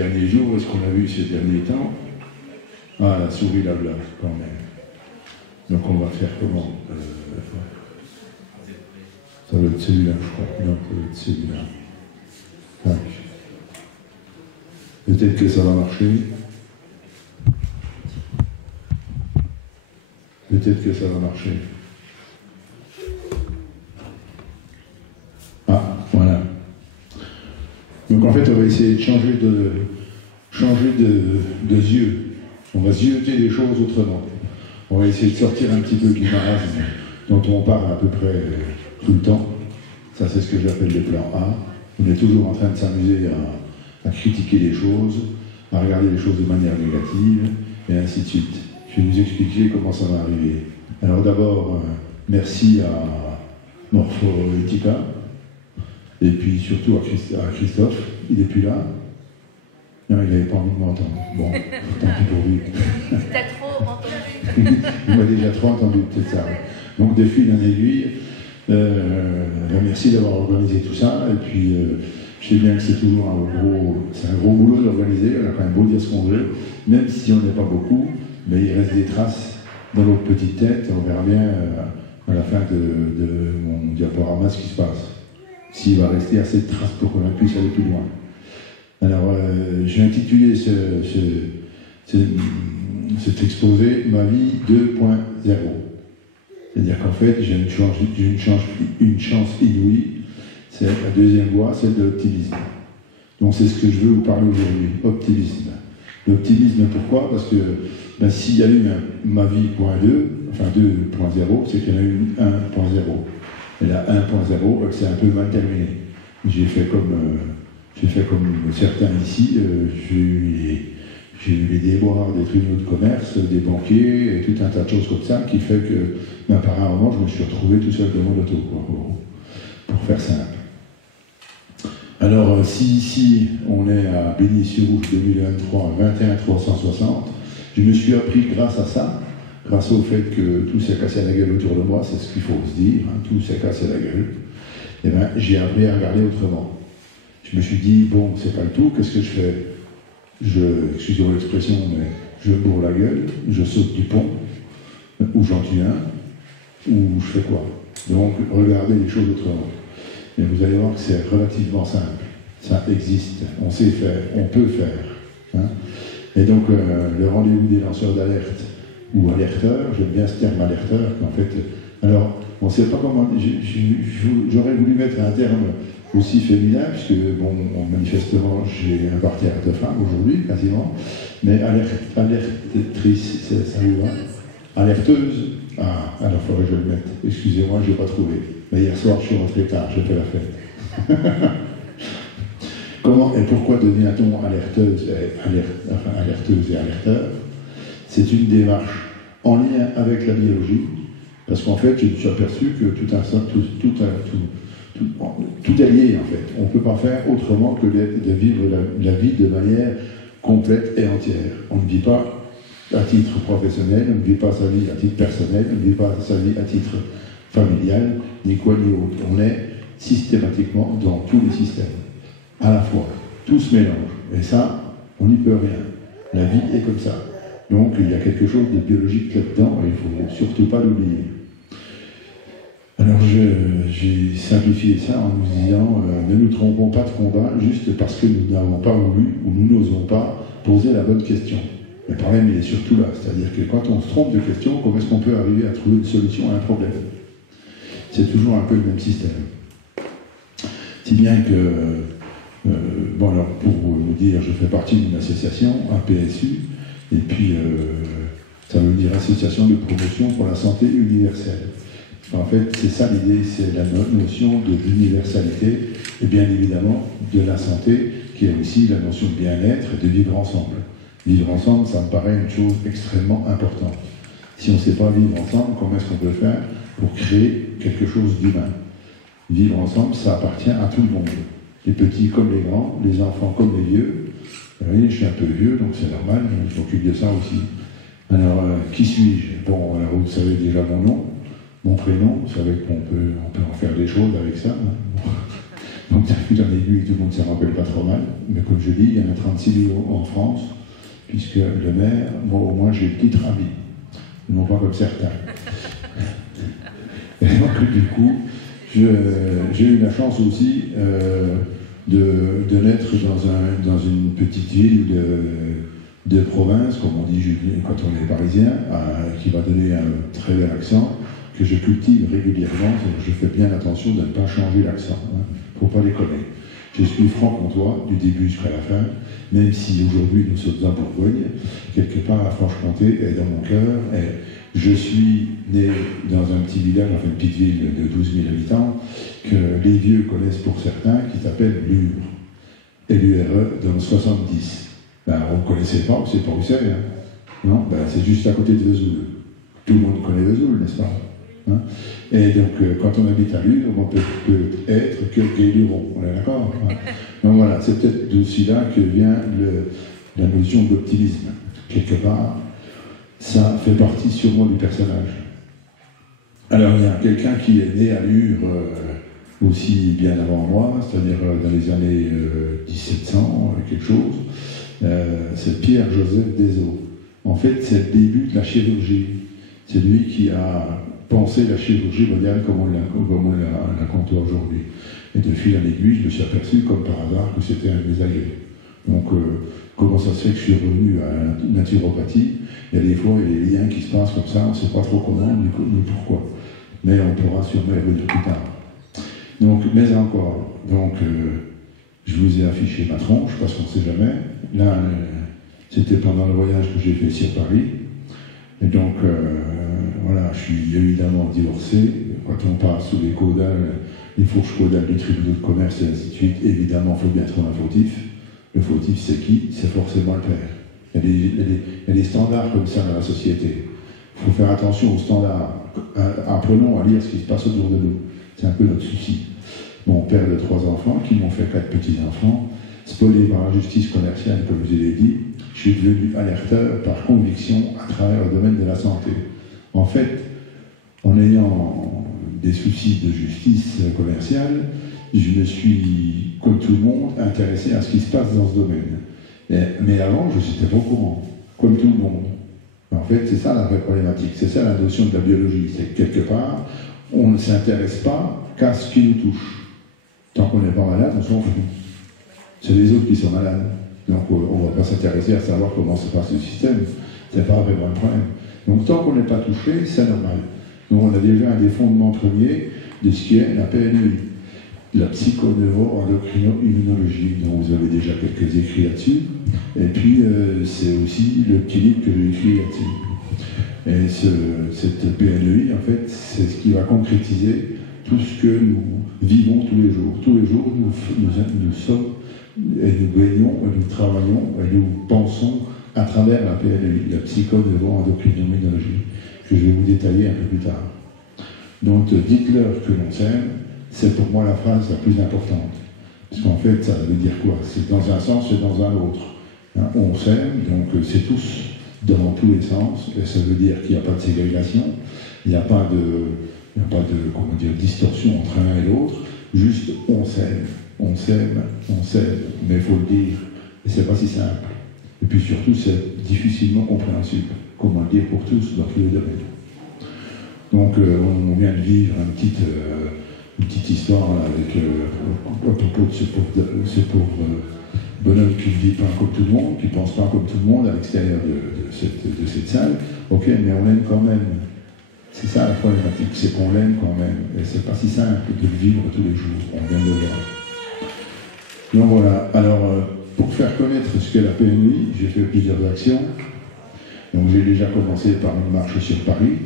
derniers jours, est-ce qu'on a vu ces derniers temps? Ah, la souris là-bas, quand même. Donc on va faire comment? Ça va être celui-là, je crois. Non, ça va être celui-là. Ah. Peut-être que ça va marcher. Peut-être que ça va marcher. Ah, voilà. Donc en fait, on va essayer de changer de yeux. On va zioter les choses autrement. On va essayer de sortir un petit peu du marasme dont on parle à peu près tout le temps. Ça, c'est ce que j'appelle le plan A. On est toujours en train de s'amuser à critiquer les choses, à regarder les choses de manière négative, et ainsi de suite. Je vais vous expliquer comment ça va arriver. Alors d'abord, merci à Morphoetica, et puis surtout à Christophe. Il n'est plus là. Non, il n'avait pas envie de m'entendre. Bon, tant pis pour lui. T'as trop entendu. Il m'a déjà trop entendu, peut-être ça. Donc, de fil en aiguille, merci d'avoir organisé tout ça. Et puis, je sais bien que c'est toujours un gros boulot d'organiser. On a quand même beau dire ce qu'on veut, même si on n'est pas beaucoup, mais il reste des traces dans notre petite tête. On verra bien à la fin de mon diaporama ce qui se passe. S'il va rester assez de traces pour qu'on puisse aller plus loin. Alors, j'ai intitulé cet exposé « Ma vie 2.0 ». C'est-à-dire qu'en fait, j'ai une chance inouïe, c'est la deuxième voie, celle de l'optimisme. Donc c'est ce que je veux vous parler aujourd'hui, optimisme. L'optimisme, pourquoi? Parce que s'il y a eu ma vie .2, enfin 2.0, c'est qu'il y en a eu 1.0. Et la 1.0, c'est un peu mal terminé. J'ai fait comme certains ici, j'ai eu les déboires des tribunaux de commerce, des banquiers, et tout un tas de choses comme ça, qui fait que, par un moment, je me suis retrouvé tout seul de mon auto, pour faire simple. Alors, si on est à Béni-sur-Rouge 2023, 21 360, je me suis appris grâce à ça, grâce au fait que tout s'est cassé la gueule autour de moi, c'est ce qu'il faut se dire, hein, tout s'est cassé la gueule, et j'ai appris à regarder autrement. Je me suis dit, bon, c'est pas le tout, qu'est-ce que je fais? Excusez-moi l'expression, mais je bourre la gueule, je saute du pont, ou j'en tue un, ou je fais quoi? Donc, regardez les choses autrement. Et vous allez voir que c'est relativement simple. Ça existe, on sait faire, on peut faire. Hein. Et donc, le rendez-vous des lanceurs d'alerte, ou alerteurs, j'aime bien ce terme alerteur, en fait, alors, on ne sait pas comment, j'aurais voulu mettre un terme aussi féminin, puisque, bon, manifestement, j'ai un parterre de femmes aujourd'hui, quasiment, mais alertrice, ça vous va? Alerteuse? Ah, alors il faudrait que je le mette. Excusez-moi, je n'ai pas trouvé. Mais hier soir, je suis rentré tard, j'ai fait la fête. Comment et pourquoi devient-on alerteuse et alerteur? C'est une démarche en lien avec la biologie, parce qu'en fait, je me suis aperçu que tout est lié, en fait. On ne peut pas faire autrement que de vivre la vie de manière complète et entière. On ne vit pas à titre professionnel, on ne vit pas sa vie à titre personnel, on ne vit pas sa vie à titre familial, ni quoi ni autre. On est systématiquement dans tous les systèmes, à la fois. Tout se mélange. Et ça, on n'y peut rien. La vie est comme ça. Donc, il y a quelque chose de biologique là-dedans, et il ne faut surtout pas l'oublier. Alors, j'ai simplifié ça en nous disant ne nous trompons pas de combat juste parce que nous n'avons pas voulu ou nous n'osons pas poser la bonne question. Le problème, il est surtout là. C'est-à-dire que quand on se trompe de question, comment est-ce qu'on peut arriver à trouver une solution à un problème? C'est toujours un peu le même système. Si bien que, bon, alors, pour vous dire, je fais partie d'une association, un PSU, et puis, ça veut dire Association de promotion pour la santé universelle. En fait, c'est ça l'idée, c'est la notion de l'universalité, et bien évidemment de la santé, qui est aussi la notion de bien-être et de vivre ensemble. Vivre ensemble, ça me paraît une chose extrêmement importante. Si on ne sait pas vivre ensemble, comment est-ce qu'on peut faire pour créer quelque chose d'humain? Vivre ensemble, ça appartient à tout le monde. Les petits comme les grands, les enfants comme les vieux. Vous voyez, je suis un peu vieux, donc c'est normal, je m'occupe de ça aussi. Alors, qui suis-je? Bon, alors vous savez déjà mon nom, mon prénom, vous savez qu'on peut en faire des choses avec ça. Hein. Donc, dans l'aiguille, tout le monde ne s'en rappelle pas trop mal. Mais comme je dis, il y en a 36 millions en France, puisque le maire, moi au moins, j'ai le titre à vie. Non pas comme certains. Et donc, du coup, j'ai eu la chance aussi de naître dans une petite ville de province, comme on dit quand on est parisien, qui va donner un très bel accent, que je cultive régulièrement. Je fais bien attention de ne pas changer l'accent. Il ne faut pas déconner. Je suis franc-comtois du début jusqu'à la fin, même si aujourd'hui nous sommes en Bourgogne, quelque part la Franche-Comté est dans mon cœur. Et je suis né dans un petit village, enfin une petite ville de 12 000 habitants, que les vieux connaissent pour certains, qui s'appelle Lure. L-U-R-E, dans le 70. Ben, on ne connaissait pas, c'est pas où c'est, hein. Non, ben, c'est juste à côté de Vesoul. Tout le monde connaît Vesoul, n'est-ce pas, hein? Et donc, quand on habite à Lure, on peut être que Gay-Luron, on est d'accord, hein? Donc voilà, c'est peut-être aussi là que vient la notion d'optimisme. Quelque part, ça fait partie sûrement du personnage. Alors, il y a quelqu'un qui est né à Lure aussi bien avant moi, c'est-à-dire dans les années 1700, quelque chose. C'est Pierre-Joseph Desaux. En fait, c'est le début de la chirurgie. C'est lui qui a pensé la chirurgie moderne comme on la compte aujourd'hui. Et de fil en aiguille, je me suis aperçu, comme par hasard, que c'était un de mes aïeux. Donc, comment ça se fait que je suis revenu à la naturopathie? Il y a des fois, il y a des liens qui se passent comme ça, on ne sait pas trop comment, ni pourquoi. Mais on pourra sûrement y revenir plus tard. Donc, mais encore, donc, je vous ai affiché ma tronche, parce qu'on ne sait jamais. Là, c'était pendant le voyage que j'ai fait sur Paris. Et donc, voilà, je suis évidemment divorcé. Quand on passe sous les caudales, les fourches caudales du tribunal de commerce et ainsi de suite, évidemment, il faut bien trouver un fautif. Le fautif, c'est qui? C'est forcément le père. Il y a des standards comme ça dans la société. Il faut faire attention aux standards. Apprenons à lire ce qui se passe autour de nous. C'est un peu notre souci. Mon père de 3 enfants, qui m'ont fait 4 petits-enfants, spoliés par la justice commerciale, comme je l'ai dit, je suis devenu alerteur par conviction à travers le domaine de la santé. En fait, en ayant des soucis de justice commerciale, je me suis, comme tout le monde, intéressé à ce qui se passe dans ce domaine. Mais avant, je n'étais pas au courant, comme tout le monde. En fait, c'est ça la vraie problématique, c'est ça la notion de la biologie, c'est que quelque part, on ne s'intéresse pas qu'à ce qui nous touche. Tant qu'on n'est pas malade, on s'en fout. C'est les autres qui sont malades. Donc on ne va pas s'intéresser à savoir comment se passe le système. C'est pas vraiment le problème. Donc tant qu'on n'est pas touché, c'est normal. Donc on a déjà un des fondements premiers de ce qui est la PNEI, la psychoneuro-endocrino-immunologie, dont vous avez déjà quelques écrits là-dessus. Et puis c'est aussi le petit livre que j'ai écrit là-dessus. Et cette PNEI, en fait, c'est ce qui va concrétiser tout ce que nous vivons tous les jours. Tous les jours, nous sommes, et nous baignons, et nous travaillons, et nous pensons à travers la PNEI, la psychoneuro-endocrino-immunologie, que je vais vous détailler un peu plus tard. Donc, dites-leur que l'on s'aime, c'est pour moi la phrase la plus importante. Parce qu'en fait, ça veut dire quoi? C'est dans un sens et dans un autre. Hein, on s'aime, donc c'est tous dans tous les sens, et ça veut dire qu'il n'y a pas de ségrégation, il n'y a pas de comment dire, distorsion entre l'un et l'autre, juste on s'aime, mais il faut le dire, et c'est pas si simple. Et puis surtout, c'est difficilement compréhensible, comment le dire pour tous dans tous les domaines. Donc on vient de vivre une petite histoire là, avec à propos de ce pauvre bonhomme qui ne vit pas comme tout le monde, qui ne pense pas comme tout le monde à l'extérieur de cette salle. Ok, mais on l'aime quand même. C'est ça la problématique, c'est qu'on l'aime quand même. Et c'est pas si simple de le vivre tous les jours, on vient de le voir. Donc voilà, alors pour faire connaître ce qu'est la PNEI, j'ai fait plusieurs actions. Donc j'ai déjà commencé par une marche sur Paris,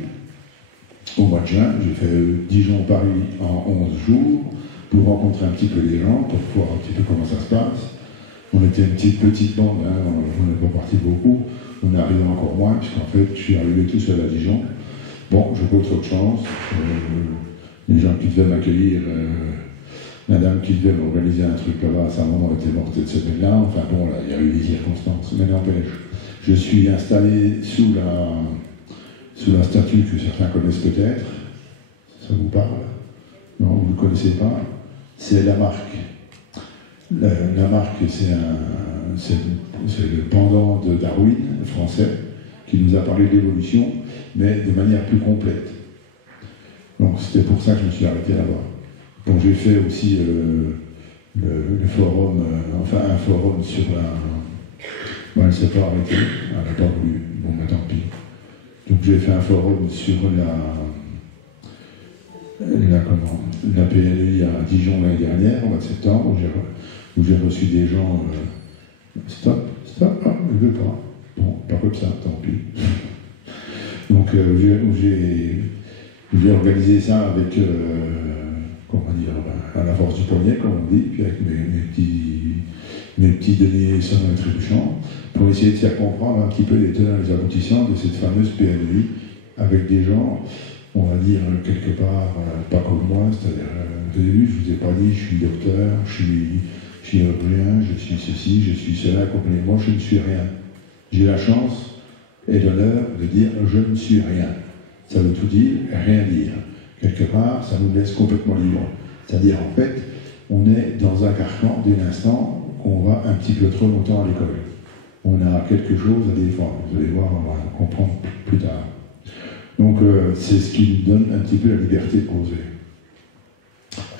au mois de juin. J'ai fait Dijon-Paris en 11 jours, pour rencontrer un petit peu les gens, pour voir un petit peu comment ça se passe. On était une petite bande, hein, on n'est pas parti beaucoup, on est arrivé encore moins, puisqu'en fait je suis arrivé tout seul à Dijon. Bon, je n'ai pas eu trop de chance. Les gens qui devaient m'accueillir, la dame qui devait m'organiser un truc là-bas, à sa maman était morte cette semaine-là. Enfin bon, là, il y a eu des circonstances, mais n'empêche. Je suis installé sous la statue que certains connaissent peut-être. Ça vous parle? Non, vous ne le connaissez pas? C'est Lamarck. Lamarck, c'est le pendant de Darwin, français, qui nous a parlé de l'évolution, mais de manière plus complète. Donc c'était pour ça que je me suis arrêté là-bas. Donc j'ai fait aussi le forum, enfin un forum sur la... Bon, elle ne s'est pas arrêtée, elle n'a pas voulu, bon ben tant pis. Donc j'ai fait un forum sur la PLI à Dijon l'année dernière, au mois de septembre, où j'ai reçu des gens... stop, ah, je ne veux pas. Bon, pas comme ça, tant pis. Donc j'ai organisé ça avec, comment dire, à la force du poignet, comme on dit, puis avec mes petits deniers sonnants et trébuchants, pour essayer de faire comprendre un petit peu les tenants et les aboutissants de cette fameuse PLI, avec des gens, on va dire, quelque part, pas comme moi, c'est-à-dire, au début, je ne vous ai pas dit, je suis docteur, je suis chirurgien, je suis ceci, je suis cela, complètement, je ne suis rien. J'ai la chance et l'honneur de dire je ne suis rien. Ça veut tout dire, rien dire. Quelque part, ça nous laisse complètement libres. C'est-à-dire, en fait, on est dans un carcan dès l'instant qu'on va un petit peu trop longtemps à l'école. On a quelque chose à défendre. Vous allez voir, on va comprendre plus tard. Donc, c'est ce qui nous donne un petit peu la liberté de poser.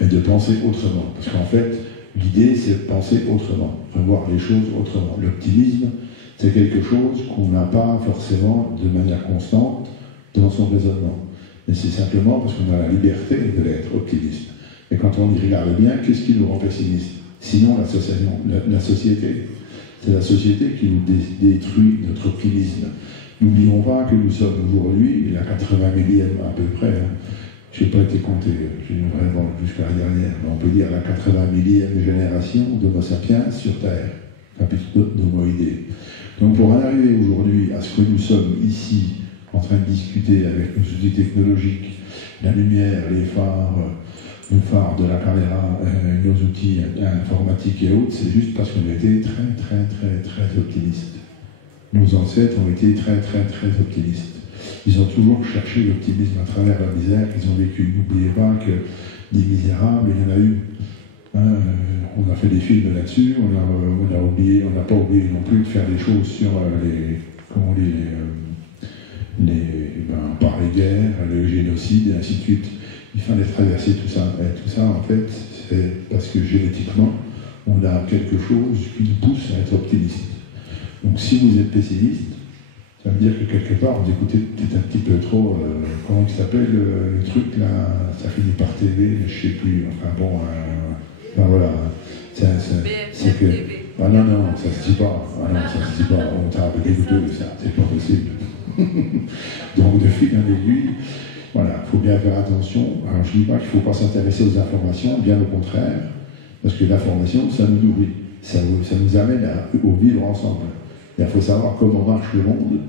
Et de penser autrement. Parce qu'en fait, l'idée, c'est de penser autrement, de voir les choses autrement. L'optimisme, c'est quelque chose qu'on n'a pas forcément de manière constante dans son raisonnement. Mais c'est simplement parce qu'on a la liberté de l'être optimiste. Et quand on y regarde bien, qu'est-ce qui nous rend pessimiste? Sinon, la société. C'est la société qui nous détruit notre optimisme. N'oublions pas que nous sommes aujourd'hui, la 80 millième à peu près, hein. Je n'ai pas été compté, je ne vraiment jusqu'à la dernière, mais on peut dire la 80 millième génération d'Homo sapiens sur Terre, capitule d'homoïdés. Donc pour en arriver aujourd'hui à ce que nous sommes ici, en train de discuter avec nos outils technologiques, la lumière, les phares, le phare de la caméra, nos outils informatiques et autres, c'est juste parce qu'on a été très optimistes. Nos ancêtres ont été très optimistes. Ils ont toujours cherché l'optimisme à travers la misère qu'ils ont vécue. N'oubliez pas que des misérables, il y en a eu. Hein, on a fait des films là-dessus, on n'a pas oublié non plus de faire des choses sur par les guerres, le génocide, et ainsi de suite. Il fallait traverser tout ça. Et tout ça, en fait, c'est parce que génétiquement, on a quelque chose qui nous pousse à être optimiste. Donc si vous êtes pessimiste, ça veut dire que quelque part, vous écoutez peut-être un petit peu trop, comment il s'appelle le truc là, ça finit par TV, je ne sais plus, enfin bon, ben voilà, c'est que... Ah non, ça se dit pas, ça se dit pas, on t'a dégoûté, ça, c'est pas possible. Donc de fil en aiguille, voilà, il faut bien faire attention. Alors je ne dis pas qu'il ne faut pas s'intéresser aux informations, bien au contraire, parce que l'information, ça nous nourrit, ça nous amène au vivre ensemble. Il faut savoir comment marche le monde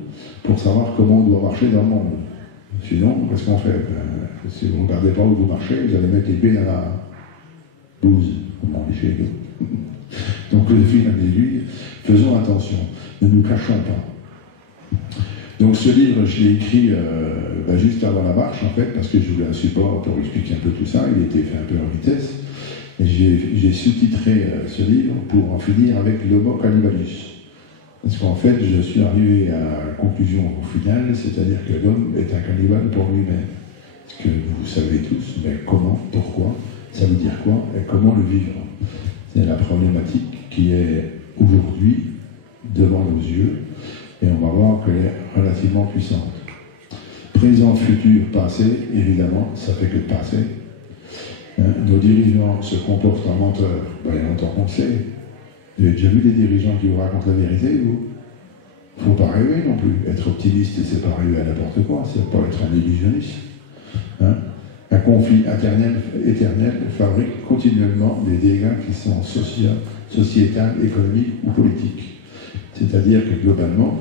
pour savoir comment on doit marcher dans le monde. Sinon, qu'est-ce qu'on fait? Si vous ne regardez pas où vous marchez, vous allez mettre les pieds dans la bouse, comme on dit chez nous. Donc le fil en aiguille, faisons attention, ne nous cachons pas. Donc ce livre, je l'ai écrit juste avant la marche, en fait, parce que je voulais un support pour expliquer un peu tout ça, il était fait un peu en vitesse. Et j'ai sous-titré ce livre pour en finir avec l'Homo cannibalus. Parce qu'en fait, je suis arrivé à la conclusion finale, c'est-à-dire que l'homme est un cannibale pour lui-même. Ce que vous savez tous, mais comment, pourquoi, ça veut dire quoi, et comment le vivre. C'est la problématique qui est aujourd'hui devant nos yeux, et on va voir qu'elle est relativement puissante. Présent, futur, passé, évidemment, ça fait que de passer. Nos dirigeants se comportent en menteurs, il y a longtemps qu'on le sait. Vous avez déjà vu des dirigeants qui vous racontent la vérité, vous? Il ne faut pas rêver non plus. Être optimiste, c'est pas rêver à n'importe quoi, c'est pas être un illusionniste. Un conflit éternel fabrique continuellement des dégâts qui sont sociétals, économiques ou politiques. C'est-à-dire que globalement,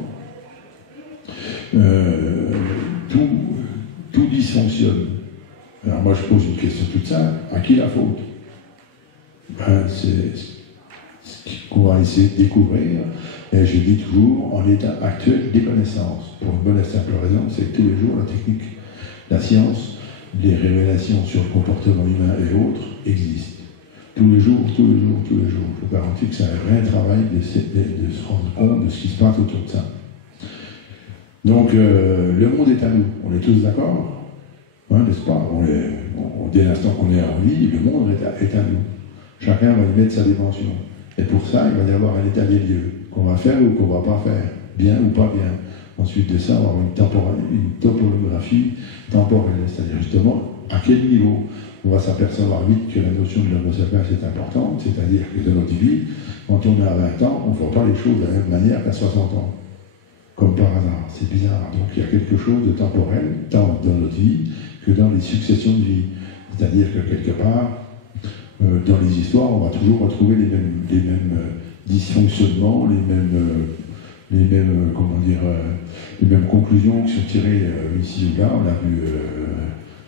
tout dysfonctionne. Alors moi je pose une question toute simple, à qui la faute? C'est ce qu'on va essayer de découvrir, et je dis toujours en l'état actuel des connaissances. Pour une bonne et simple raison, c'est que tous les jours la technique, la science, les révélations sur le comportement humain et autres existent. tous les jours. Je vous garantis que c'est un vrai travail de se rendre compte de ce qui se passe autour de ça. Donc, le monde est à nous. On est tous d'accord, hein, n'est-ce pas? Dès l'instant qu'on est en vie, le monde est à nous. Chacun va y mettre sa dimension. Et pour ça, il va y avoir un état des lieux, qu'on va faire ou qu'on ne va pas faire, bien ou pas bien. Ensuite de ça, on va avoir une topographie temporelle, c'est-à-dire justement à quel niveau on va s'apercevoir vite que la notion de l'homo sapiens est importante, c'est-à-dire que dans notre vie, quand on est à 20 ans, on ne voit pas les choses de la même manière qu'à 60 ans. Comme par hasard, c'est bizarre. Donc il y a quelque chose de temporel, tant dans notre vie que dans les successions de vie. C'est-à-dire que quelque part, dans les histoires, on va toujours retrouver les mêmes dysfonctionnements, les mêmes conclusions qui sont tirées ici ou là. On l'a vu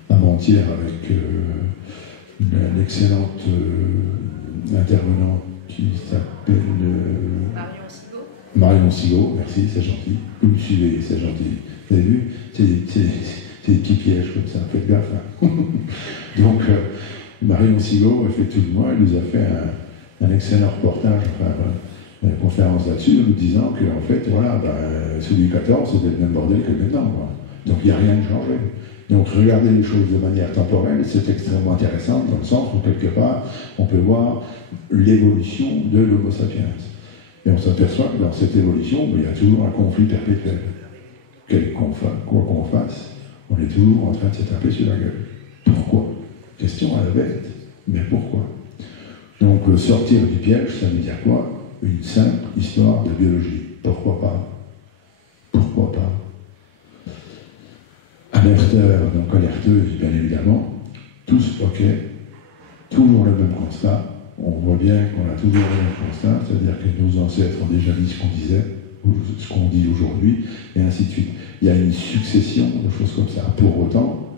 avant-hier avec l'excellente intervenante qui s'appelle Marion Sigaud, merci, c'est gentil. Vous me suivez, c'est gentil. Vous avez vu, c'est des petits pièges comme ça, faites gaffe. Hein. Donc, Marion Sigaud, effectivement, elle nous a fait un excellent reportage, une conférence là-dessus, nous disant qu'en fait, voilà, sous Louis XIV, c'était le même bordel que maintenant. Quoi. Donc, il n'y a rien de changé. Donc, regarder les choses de manière temporelle, c'est extrêmement intéressant, dans le sens où, quelque part, on peut voir l'évolution de l'Homo sapiens. Et on s'aperçoit que dans cette évolution, il y a toujours un conflit perpétuel. Quoi qu'on fasse, on est toujours en train de se taper sur la gueule. Pourquoi? Question à la bête. Mais pourquoi? Donc, sortir du piège, ça veut dire quoi? Une simple histoire de biologie. Pourquoi pas? Pourquoi pas? Alerteur, donc alerteuse, bien évidemment. Tous OK. Toujours le même constat. On voit bien qu'on a toujours le même constat, c'est-à-dire que nos ancêtres ont déjà dit ce qu'on disait, ou ce qu'on dit aujourd'hui, et ainsi de suite. Il y a une succession de choses comme ça. Pour autant,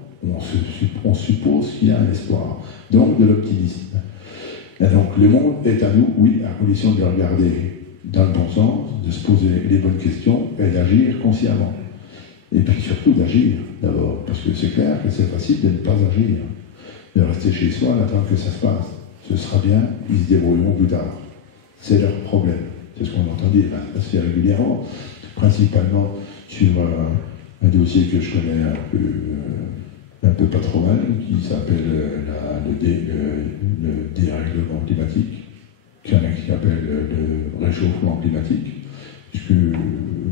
on suppose qu'il y a un espoir, donc de l'optimisme. Et donc le monde est à nous, oui, à condition de le regarder dans le bon sens, de se poser les bonnes questions et d'agir consciemment. Et puis surtout d'agir d'abord, parce que c'est clair que c'est facile de ne pas agir, de rester chez soi, d'attendre que ça se passe. Ce sera bien, ils se débrouilleront plus tard. C'est leur problème. C'est ce qu'on entend dire assez régulièrement, principalement sur un dossier que je connais un peu pas trop mal, qui s'appelle le dérèglement climatique, qu'il y en a qui appelle le réchauffement climatique, puisque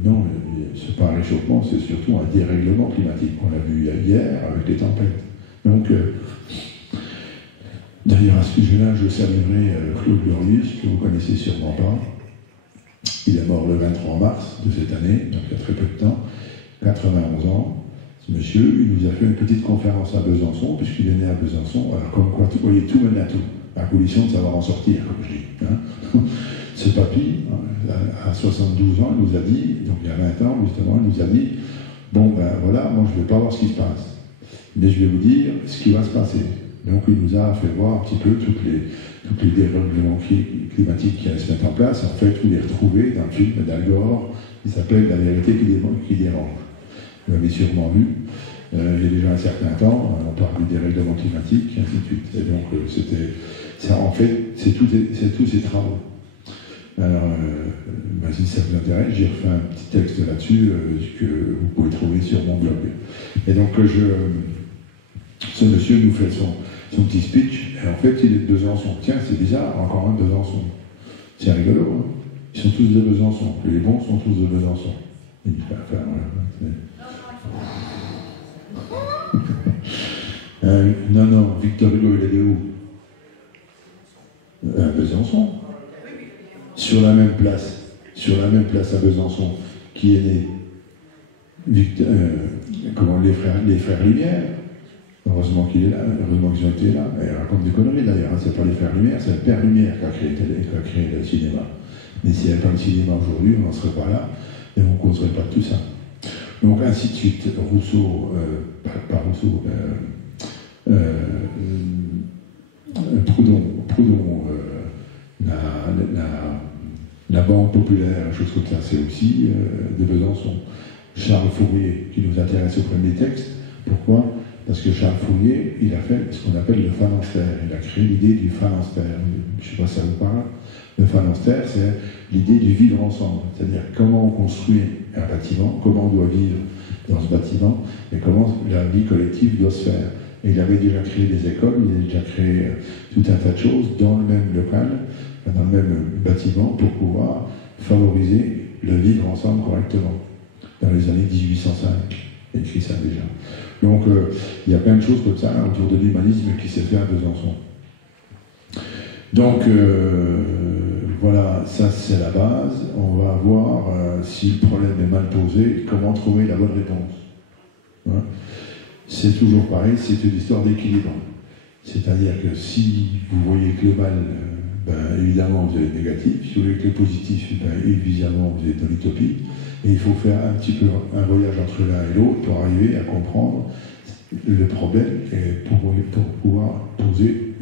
non, c'est pas un réchauffement, c'est surtout un dérèglement climatique qu'on a vu hier avec les tempêtes. Donc, d'ailleurs, à ce sujet-là, je saluerai Claude Glorius, que vous connaissez sûrement pas. Il est mort le 23 mars de cette année, donc il y a très peu de temps, 91 ans. Ce monsieur, il nous a fait une petite conférence à Besançon, puisqu'il est né à Besançon. Alors, comme quoi, vous voyez, tout mène à tout, à condition de savoir en sortir, comme je dis. Hein. Ce papy, à 72 ans, il nous a dit, donc il y a 20 ans, justement, il nous a dit, bon, ben voilà, moi je ne vais pas voir ce qui se passe, mais je vais vous dire ce qui va se passer. Donc il nous a fait voir un petit peu tous les dérèglements climatiques qui allaient se mettre en place. En fait, vous les retrouvez dans le film d'Al Gore qui s'appelle La vérité qui dérange. Vous l'avez sûrement vu. Il y a déjà un certain temps, on parle du dérèglement climatique, et ainsi de suite. Et donc, en fait, c'est tous ces travaux. Alors, si ça vous intéresse, j'ai refait un petit texte là-dessus que vous pouvez trouver sur mon blog. Et donc, ce monsieur nous fait son petit speech, et en fait, il est de Besançon. Tiens, c'est bizarre, encore un de Besançon. C'est rigolo, hein. Ils sont tous de Besançon. Les bons sont tous de Besançon. Il dit, enfin, voilà. Non, Victor Hugo, il est de où? Besançon. Sur la même place à Besançon, qui est né les frères Lumière. Heureusement qu'il est là, heureusement qu'ils ont été là. Et il raconte des conneries d'ailleurs, hein. C'est pas les frères Lumière, c'est le père Lumière qui a créé le cinéma. Mais s'il n'y avait pas le cinéma aujourd'hui, on n'en serait pas là et on ne causerait pas de tout ça. Donc ainsi de suite, Rousseau, Proudhon, la Banque populaire, chose comme ça, c'est aussi de Besançon. Charles Fourier, qui nous intéresse au premier texte. Pourquoi? Parce que Charles Fourier, il a fait ce qu'on appelle le phalanstère. Il a créé l'idée du phalanstère. Je ne sais pas si ça vous parle. Le phalanstère, c'est l'idée du vivre ensemble. C'est-à-dire comment on construit un bâtiment, comment on doit vivre dans ce bâtiment, et comment la vie collective doit se faire. Et il avait déjà créé des écoles, il avait déjà créé tout un tas de choses dans le même local, dans le même bâtiment, pour pouvoir favoriser le vivre ensemble correctement. Dans les années 1805, il a écrit ça déjà. Donc il y a plein de choses comme ça autour de l'humanisme qui s'est fait à Besançon. Donc voilà, ça c'est la base. On va voir si le problème est mal posé, comment trouver la bonne réponse. Hein? C'est toujours pareil, c'est une histoire d'équilibre. C'est-à-dire que si vous voyez que le mal, ben, évidemment vous avez le négatif, si vous voyez que le positif, ben, évidemment vous êtes dans l'utopie. Et il faut faire un petit peu un voyage entre l'un et l'autre pour arriver à comprendre le problème et pour pouvoir poser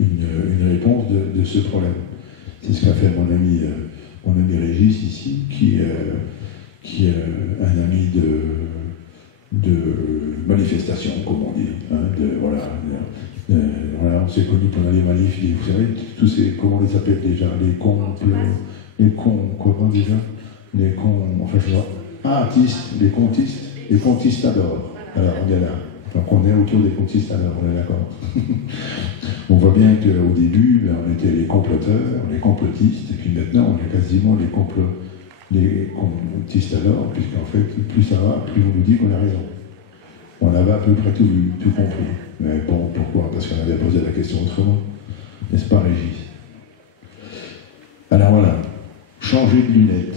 une réponse de ce problème. C'est ce qu'a fait mon ami Régis ici, qui est un ami de manifestation, comme on dit. Hein, voilà, on s'est connus pendant les manifs, vous savez, tous ces, comment on les appelle déjà, les cons, comment déjà les cons, enfin je vois, artistes, les conquistadors. Alors on est là. Donc on est autour des conquistadors, on est d'accord. On voit bien qu'au début, on était les comploteurs, les complotistes, et puis maintenant on est quasiment les conquistadors, puisqu'en fait, plus ça va, plus on nous dit qu'on a raison. On avait à peu près tout vu, tout compris. Mais bon, pourquoi? Parce qu'on avait posé la question autrement. N'est-ce pas, Régis? Alors voilà, changer de lunettes.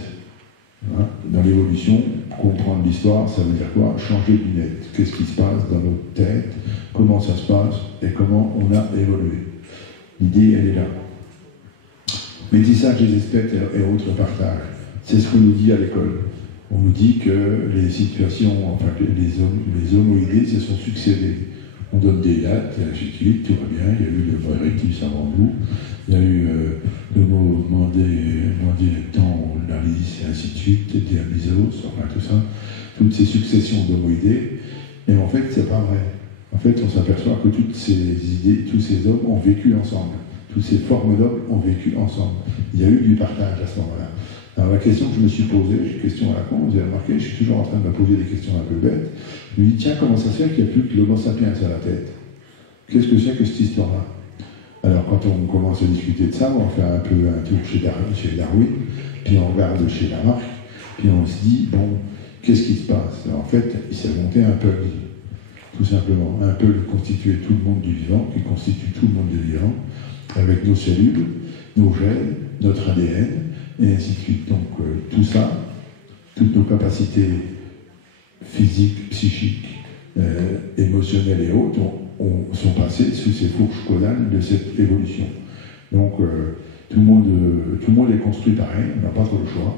Hein, dans l'évolution, comprendre l'histoire, ça veut dire quoi? Changer de lunettes. Qu'est-ce qui se passe dans notre tête? Comment ça se passe? Et comment on a évolué? L'idée, elle est là. Métissage des espèces et autres partages. C'est ce qu'on nous dit à l'école. On nous dit que les situations, enfin les homoïdés se sont succédés. On donne des dates, et ainsi de suite, tout va bien. Il y a eu le mot érectus avant nous, il y a eu le mot temps, l'alice, et ainsi de suite, diabysos, enfin tout ça, toutes ces successions d'homoïdés. Et en fait, c'est pas vrai. En fait, on s'aperçoit que toutes ces idées, tous ces hommes ont vécu ensemble. Toutes ces formes d'hommes ont vécu ensemble. Il y a eu du partage à ce moment-là. Alors la question que je me suis posée, question à la con, vous avez remarqué, je suis toujours en train de me poser des questions un peu bêtes. Je me dis, tiens, comment ça se fait qu'il n'y a plus que l'homo sapiens à la tête? Qu'est-ce que c'est que cette histoire-là? Alors quand on commence à discuter de ça, on fait un peu un tour chez Darwin, puis on regarde chez Lamarck, puis on se dit, bon, qu'est-ce qui se passe? Alors, en fait, il s'est monté un peuple, tout simplement. Un peuple constitué tout le monde du vivant, qui constitue tout le monde du vivant, avec nos cellules, nos gènes, notre ADN, et ainsi de suite. Donc tout ça, toutes nos capacités physiques, psychiques, émotionnelles et autres sont passées sous ces fourches caudales de cette évolution. Donc tout le monde est construit pareil, on n'a pas trop le choix.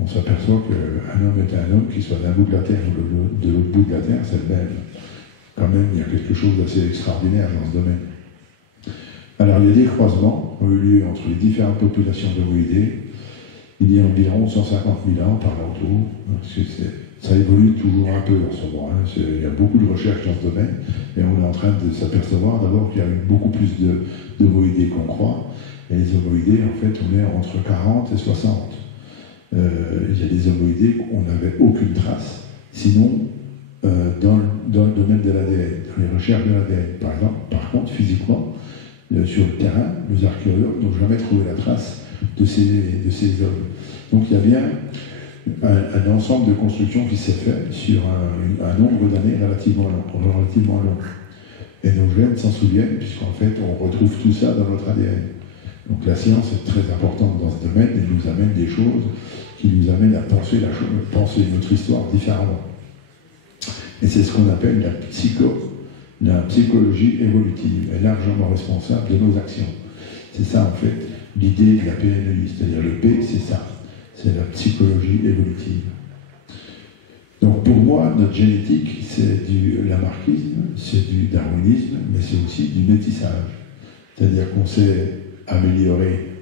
On s'aperçoit qu'un homme est un homme, qu'il soit d'un bout de la Terre ou de l'autre bout de la Terre, c'est le même. Quand même, il y a quelque chose d'assez extraordinaire dans ce domaine. Alors il y a des croisements qui ont eu lieu entre les différentes populations d'homoïdés. Il y a environ 150 000 ans par là autour, parce que ça évolue toujours un peu en ce moment. Il y a beaucoup de recherches dans ce domaine, et on est en train de s'apercevoir d'abord qu'il y a eu beaucoup plus d'homoïdés qu'on croit, et les homoïdés, en fait, on est entre 40 et 60. Il y a des homoïdés où on n'avait aucune trace, sinon dans le domaine de l'ADN, dans les recherches de l'ADN. Par exemple, par contre, physiquement, sur le terrain, les archéologues n'ont jamais trouvé la trace de ces hommes. Donc il y a bien un ensemble de constructions qui s'est fait sur un nombre d'années relativement long. Et nos gènes s'en souviennent, puisqu'en fait on retrouve tout ça dans notre ADN. Donc la science est très importante dans ce domaine et nous amène des choses qui nous amènent à penser notre histoire différemment. Et c'est ce qu'on appelle la psychologie évolutive, est largement responsable de nos actions. C'est ça en fait l'idée de la PNEI, c'est-à-dire le P, c'est ça, c'est la psychologie évolutive. Donc pour moi, notre génétique, c'est du lamarckisme, c'est du darwinisme, mais c'est aussi du métissage. C'est-à-dire qu'on s'est amélioré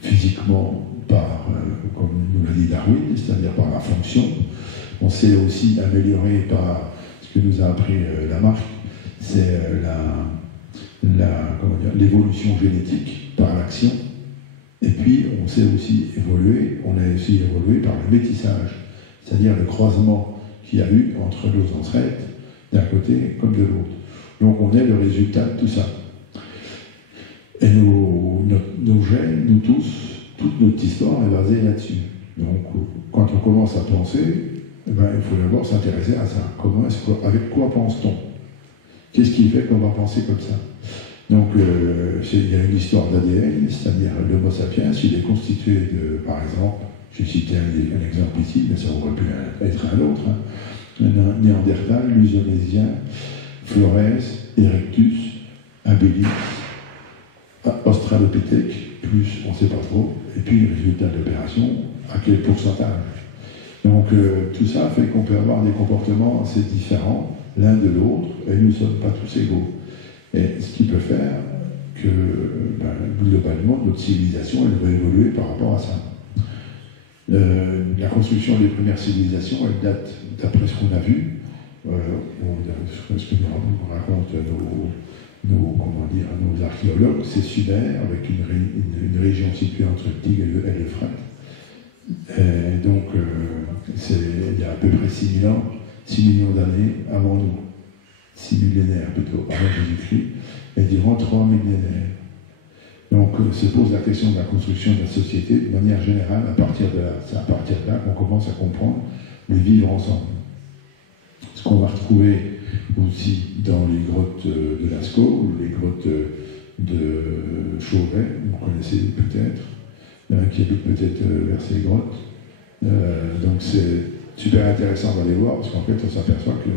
physiquement par, comme nous l'a dit Darwin, c'est-à-dire par la fonction. On s'est aussi amélioré par ce ce que nous a appris Lamarck, c'est l'évolution génétique par l'action. Et puis, on sait aussi évoluer, on a aussi évolué par le métissage, c'est-à-dire le croisement qu'il y a eu entre nos ancêtres, d'un côté comme de l'autre. Donc, on est le résultat de tout ça. Et nos gènes, nous tous, toute notre histoire est basée là-dessus. Donc, quand on commence à penser, eh ben, il faut d'abord s'intéresser à ça. Avec quoi pense-t-on? Qu'est-ce qui fait qu'on va penser comme ça? Donc, il y a une histoire d'ADN, c'est-à-dire l'Homo sapiens, il est constitué de, par exemple, j'ai cité un exemple ici, mais ça aurait pu être un autre, hein, un Néandertal, Lusonésien, Flores, Erectus, Habilis, Australopithèque, plus on ne sait pas trop, et puis le résultat de l'opération, à quel pourcentage. Donc tout ça fait qu'on peut avoir des comportements assez différents l'un de l'autre, et nous ne sommes pas tous égaux. Et ce qui peut faire que, globalement, notre civilisation, elle va évoluer par rapport à ça. La construction des premières civilisations, elle date, d'après ce qu'on a vu, ce que nous racontent nos archéologues, c'est Sumer, avec une région située entre Tigre et l'Euphrate. Donc, il y a à peu près 6 000 ans, 6 millions d'années avant nous. 6 millénaires plutôt, avant Jésus-Christ, et durant 3 millénaires. Donc se pose la question de la construction de la société de manière générale, c'est à partir de là qu'on commence à comprendre le vivre ensemble. Ce qu'on va retrouver aussi dans les grottes de Lascaux, ou les grottes de Chauvet, vous connaissez peut-être, qui habitent peut-être vers ces grottes. Donc c'est super intéressant d'aller voir, parce qu'en fait on s'aperçoit que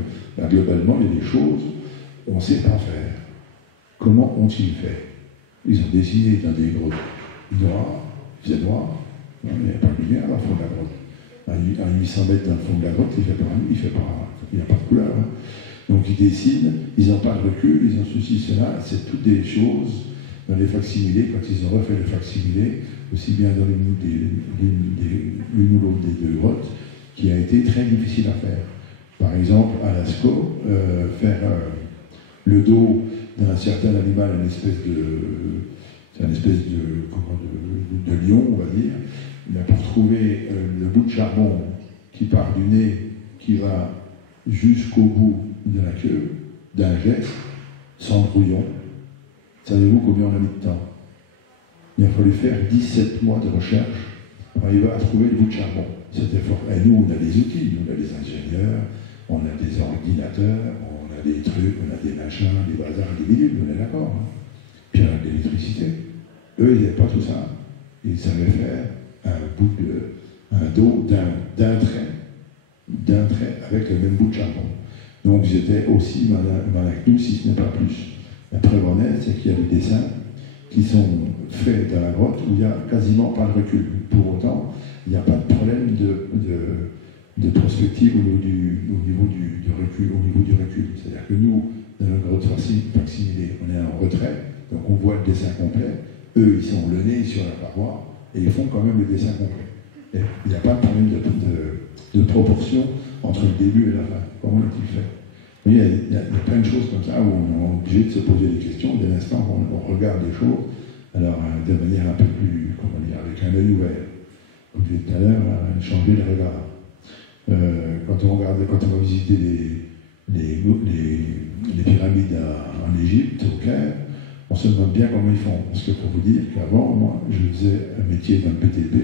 globalement il y a des choses on ne sait pas faire. Comment ont-ils fait? Ils ont dessiné dans des grottes noires, il faisait noir, il n'y a pas de lumière dans le fond de la grotte. À 800 mètres dans le fond de la grotte, il n'y a pas de couleur. Hein. Donc ils dessinent, ils n'ont pas de recul, ils ont ceci, cela, c'est toutes des choses dans les facsimilés, quand ils ont refait le facsimilé, aussi bien dans l'une ou l'autre des deux grottes, qui a été très difficile à faire. Par exemple, à Lascaux, faire le dos d'un certain animal, c'est une espèce de lion, on va dire, mais pour trouver le bout de charbon qui part du nez, qui va jusqu'au bout de la queue, d'un geste, sans brouillon, savez-vous combien on a mis de temps? Il a fallu faire 17 mois de recherche pour arriver à trouver le bout de charbon. C'était fort. Et nous, on a des outils, nous, on a des ingénieurs, on a des ordinateurs, on a des trucs, on a des machins, des bazars, des bidules, on est d'accord. Hein. Puis on a de l'électricité. Eux, ils n'avaient pas tout ça. Ils savaient faire un dos d'un trait avec le même bout de charbon. Donc ils étaient aussi malins que nous, si ce n'est pas plus. La preuve en est, c'est qu'il y a des dessins qui sont faits dans la grotte où il n'y a quasiment pas de recul. Pour autant, il n'y a pas de problème de prospective au niveau du recul. C'est-à-dire que nous, dans la grotte facsimilée, on est en retrait, donc on voit le dessin complet. Eux, ils sont le nez sur la paroi et ils font quand même le dessin complet. Et il n'y a pas de problème de proportion entre le début et la fin. Comment est-il fait? Il y a plein de choses comme ça où on est obligé de se poser des questions. Dès l'instant on regarde les choses, alors de manière un peu plus, avec un œil ouvert. Comme je disais tout à l'heure, changer le regard. Quand on va visiter les pyramides en Égypte, au Caire, on se demande bien comment ils font. Parce que pour vous dire qu'avant, moi, je faisais un métier dans le PTP,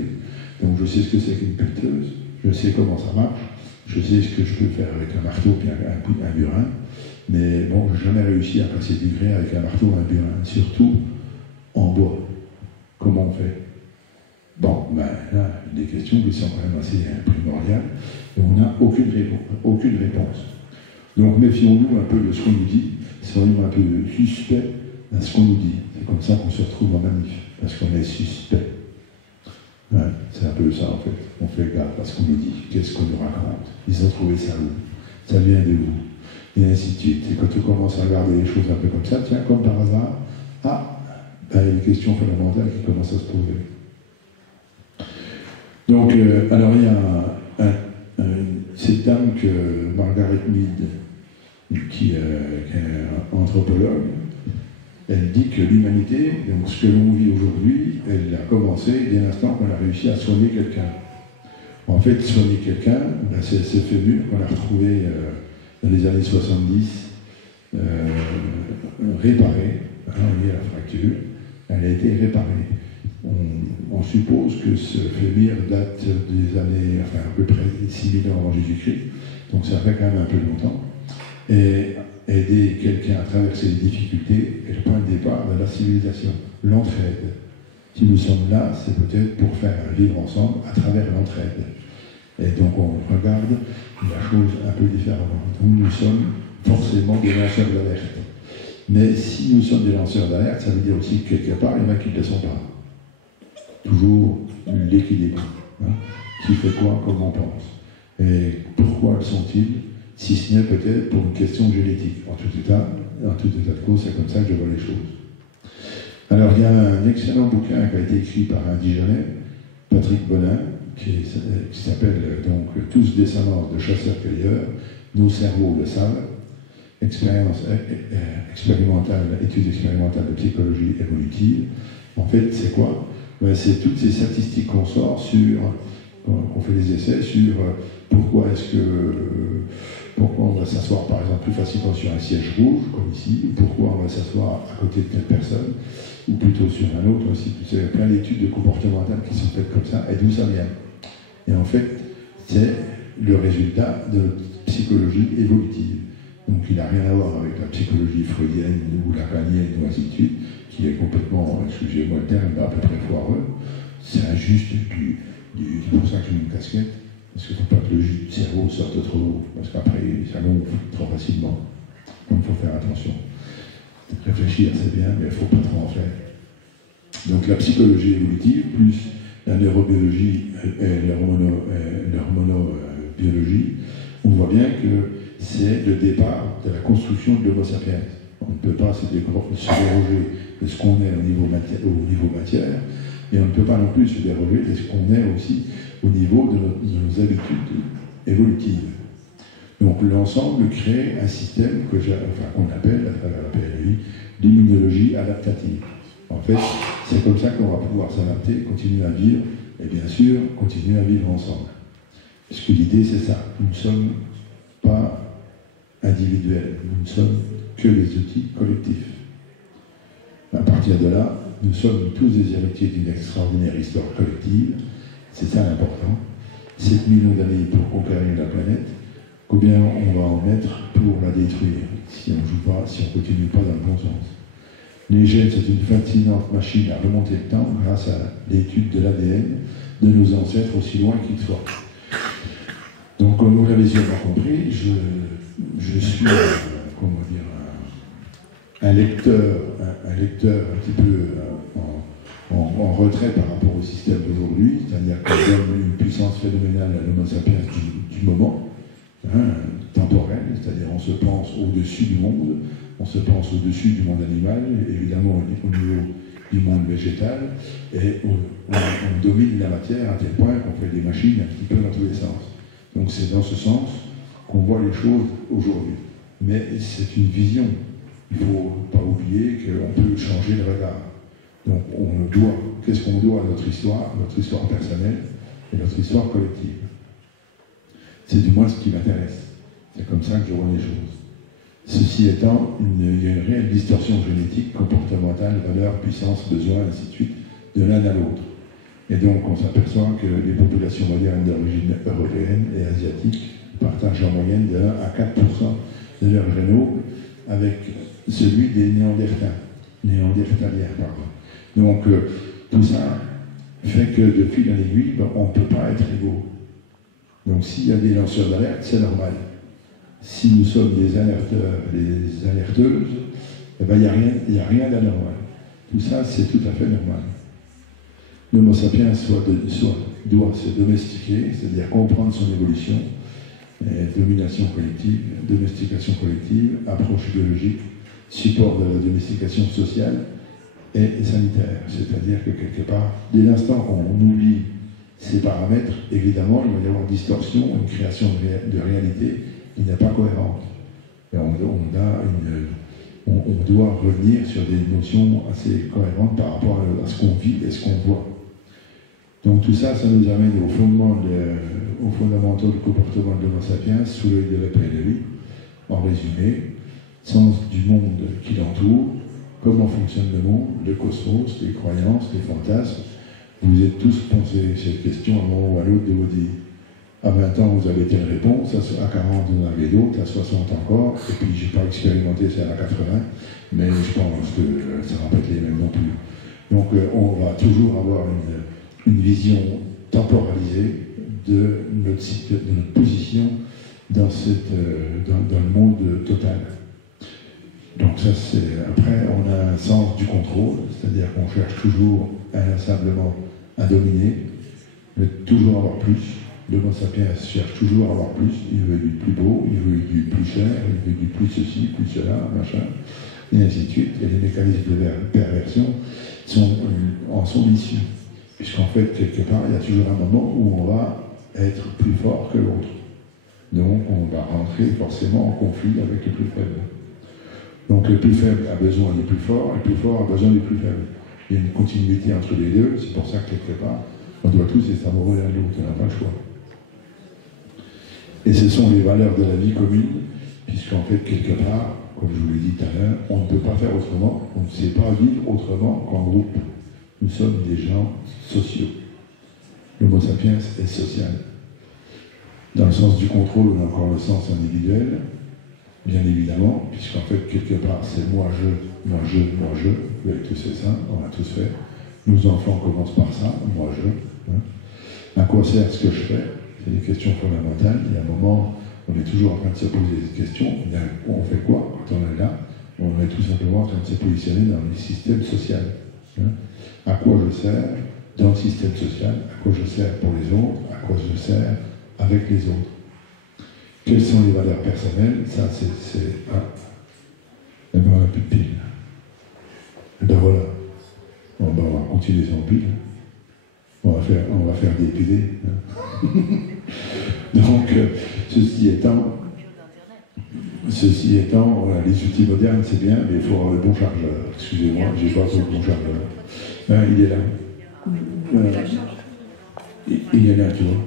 donc je sais ce que c'est qu'une pelleteuse, je sais comment ça marche, je sais ce que je peux faire avec un marteau et un burin, mais bon, je n'ai jamais réussi à passer du grès avec un marteau et un burin, surtout en bois. Comment on fait? Bon, là, des questions qui sont quand même assez primordiales, et on n'a aucune réponse. Donc méfions-nous un peu de ce qu'on nous dit, soyons un peu suspects à ce qu'on nous dit. C'est comme ça qu'on se retrouve en manif, parce qu'on est suspect. Ouais, c'est un peu ça en fait. On fait gaffe à ce qu'on nous dit, qu'est-ce qu'on nous raconte. Ils ont trouvé ça où? Ça vient de où? Et ainsi de suite. Et quand tu commences à regarder les choses un peu comme ça, tiens, comme par hasard, il y a une question fondamentale qui commence à se poser. Donc, alors il y a cette dame que Margaret Mead qui est anthropologue, elle dit que l'humanité, donc ce que l'on vit aujourd'hui, elle a commencé dès l'instant qu'on a réussi à soigner quelqu'un. En fait, soigner quelqu'un, c'est cette fémur qu'on a retrouvé dans les années 70, réparée, liée à la fracture, elle a été réparée. On suppose que ce fémur date des années, enfin à peu près 6000 ans avant Jésus-Christ, donc ça fait quand même un peu longtemps. Et aider quelqu'un à traverser les difficultés est le point de départ de la civilisation, l'entraide. Si nous sommes là, c'est peut-être pour faire vivre ensemble à travers l'entraide. Et donc on regarde la chose un peu différemment. Nous sommes forcément des lanceurs d'alerte. Mais si nous sommes des lanceurs d'alerte, ça veut dire aussi que quelque part, il y en a qui ne le sont pas. Toujours l'équilibre. Qui fait quoi, comme on pense. Et pourquoi le sont-ils, si ce n'est peut-être pour une question génétique. En tout état de cause, c'est comme ça que je vois les choses. Alors il y a un excellent bouquin qui a été écrit par un Dijonais, Patrick Bonin, qui s'appelle donc Tous descendants de chasseurs-cueilleurs, nos cerveaux le savent, études expérimentales de psychologie évolutive. En fait, c'est quoi? C'est toutes ces statistiques qu'on sort sur, on fait des essais sur pourquoi on va s'asseoir par exemple plus facilement sur un siège rouge, comme ici, ou pourquoi on va s'asseoir à côté de telle personne, ou plutôt sur un autre aussi. Il y a plein d'études comportementales qui sont faites comme ça, et d'où ça vient. Et en fait, c'est le résultat de notre psychologie évolutive. Donc il n'a rien à voir avec la psychologie freudienne ou lacanienne ou ainsi de suite, qui est complètement, excusez-moi le terme, à peu près foireux. C'est juste c'est pour ça que j'ai une casquette, parce qu'il ne faut pas que le cerveau sorte trop haut, parce qu'après ça gonfle trop facilement. Donc il faut faire attention. Réfléchir c'est bien, mais il ne faut pas trop en faire. Donc la psychologie évolutive, plus la neurobiologie et l'hormonobiologie, on voit bien que c'est le départ de la construction de l'Homo sapiens. On ne peut pas se déroger de ce qu'on est au niveau matière, et on ne peut pas non plus se déroger de ce qu'on est aussi au niveau de nos habitudes évolutives. Donc l'ensemble crée un système qu'on appelle, à travers la PLI, l'immunologie adaptative. En fait, c'est comme ça qu'on va pouvoir s'adapter, continuer à vivre, et bien sûr, continuer à vivre ensemble. Parce que l'idée, c'est ça. Nous ne sommes pas individuels, nous ne sommes que les outils collectifs. À partir de là, nous sommes tous des héritiers d'une extraordinaire histoire collective. C'est ça l'important. 7 millions d'années pour conquérir la planète. Combien on va en mettre pour la détruire si on ne joue pas, si on ne continue pas dans le bon sens. Les gènes, c'est une fascinante machine à remonter le temps grâce à l'étude de l'ADN de nos ancêtres aussi loin qu'ils soient. Donc, comme vous l'avez sûrement compris, je suis un lecteur un petit peu en retrait par rapport au système d'aujourd'hui, c'est-à-dire qu'on donne une puissance phénoménale à l'Homo sapiens du moment, temporel, c'est-à-dire on se pense au-dessus du monde, on se pense au-dessus du monde animal, évidemment au niveau du monde végétal, et on domine la matière à tel point qu'on fait des machines un petit peu dans tous les sens. Donc c'est dans ce sens qu'on voit les choses aujourd'hui. Mais c'est une vision. Il ne faut pas oublier qu'on peut changer le regard. Donc qu'est-ce qu'on doit à notre histoire personnelle et notre histoire collective. C'est du moins ce qui m'intéresse. C'est comme ça que je vois les choses. Ceci étant, il y a une réelle distorsion génétique, comportementale, valeur, puissance, besoin, ainsi de suite, de l'un à l'autre. Et donc on s'aperçoit que les populations modernes d'origine européenne et asiatique partagent en moyenne de 1 à 4% de leur génome avec celui des néandertaliens. Donc tout ça fait que de fil en aiguille, on ne peut pas être égaux. Donc s'il y a des lanceurs d'alerte, c'est normal. Si nous sommes des alerteurs, des alerteuses, eh ben, il n'y a rien d'anormal. Tout ça, c'est tout à fait normal. L'Homo sapiens doit se domestiquer, c'est-à-dire comprendre son évolution, domination collective, domestication collective, approche biologique, support de la domestication sociale et sanitaire. C'est-à-dire que quelque part, dès l'instant qu'on oublie ces paramètres, évidemment, il va y avoir distorsion, une création de réalité qui n'est pas cohérente. Et on doit revenir sur des notions assez cohérentes par rapport à ce qu'on vit et ce qu'on voit. Donc tout ça, ça nous amène aux fondamentaux du comportement de l'Homo sapiens sous l'œil de la PNLI. En résumé, sens du monde qui l'entoure, comment fonctionne le monde, le cosmos, les croyances, les fantasmes. Vous êtes tous posé cette question à un moment ou à l'autre de votre vie. À 20 ans, vous avez telle réponse, à 40, vous en avez d'autres, à 60 encore, et puis je n'ai pas expérimenté ça à 80, mais je pense que ça ne va pas être les mêmes non plus. Donc on va toujours avoir une vision temporalisée de notre position dans le monde total. Donc ça, après, on a un sens du contrôle, c'est-à-dire qu'on cherche toujours inlassablement à dominer, mais toujours avoir plus. L'Homo sapiens cherche toujours à avoir plus, il veut du plus beau, il veut du plus cher, il veut du plus ceci, plus cela, machin, et ainsi de suite. Et les mécanismes de perversion en sont issus. Puisqu'en fait, quelque part, il y a toujours un moment où on va être plus fort que l'autre. Donc on va rentrer forcément en conflit avec le plus faible. Donc le plus faible a besoin du plus fort, et le plus fort a besoin du plus faible. Il y a une continuité entre les deux, c'est pour ça que quelque part, on doit tous être amoureux l'un de l'autre, on n'a pas le choix. Et ce sont les valeurs de la vie commune, puisqu'en fait, quelque part, comme je vous l'ai dit tout à l'heure, on ne peut pas faire autrement, on ne sait pas vivre autrement qu'en groupe. Nous sommes des gens sociaux. L'Homo sapiens est social. Dans le sens du contrôle, on a encore le sens individuel, bien évidemment, puisqu'en fait, quelque part, c'est moi, je, vous avez tous fait ça, on a tous fait. Nos enfants commencent par ça, moi, je. À quoi sert ce que je fais? C'est des questions fondamentales. Il y a un moment, on est toujours en train de se poser des questions. On fait quoi quand on est là? On est tout simplement en train de se positionner dans le système social. À quoi je sers dans le système social? À quoi je sers pour les autres? À quoi je sers avec les autres? Quelles sont les valeurs personnelles? Ça, c'est eh bien, on n'a plus de pile. Eh bien voilà. On va continuer sans pile. On va faire dépiler. Donc, ceci étant, voilà, les outils modernes, c'est bien, mais il faut avoir le bon chargeur. Excusez-moi, je n'ai pas le bon chargeur. Il est là. Il est là, tu vois.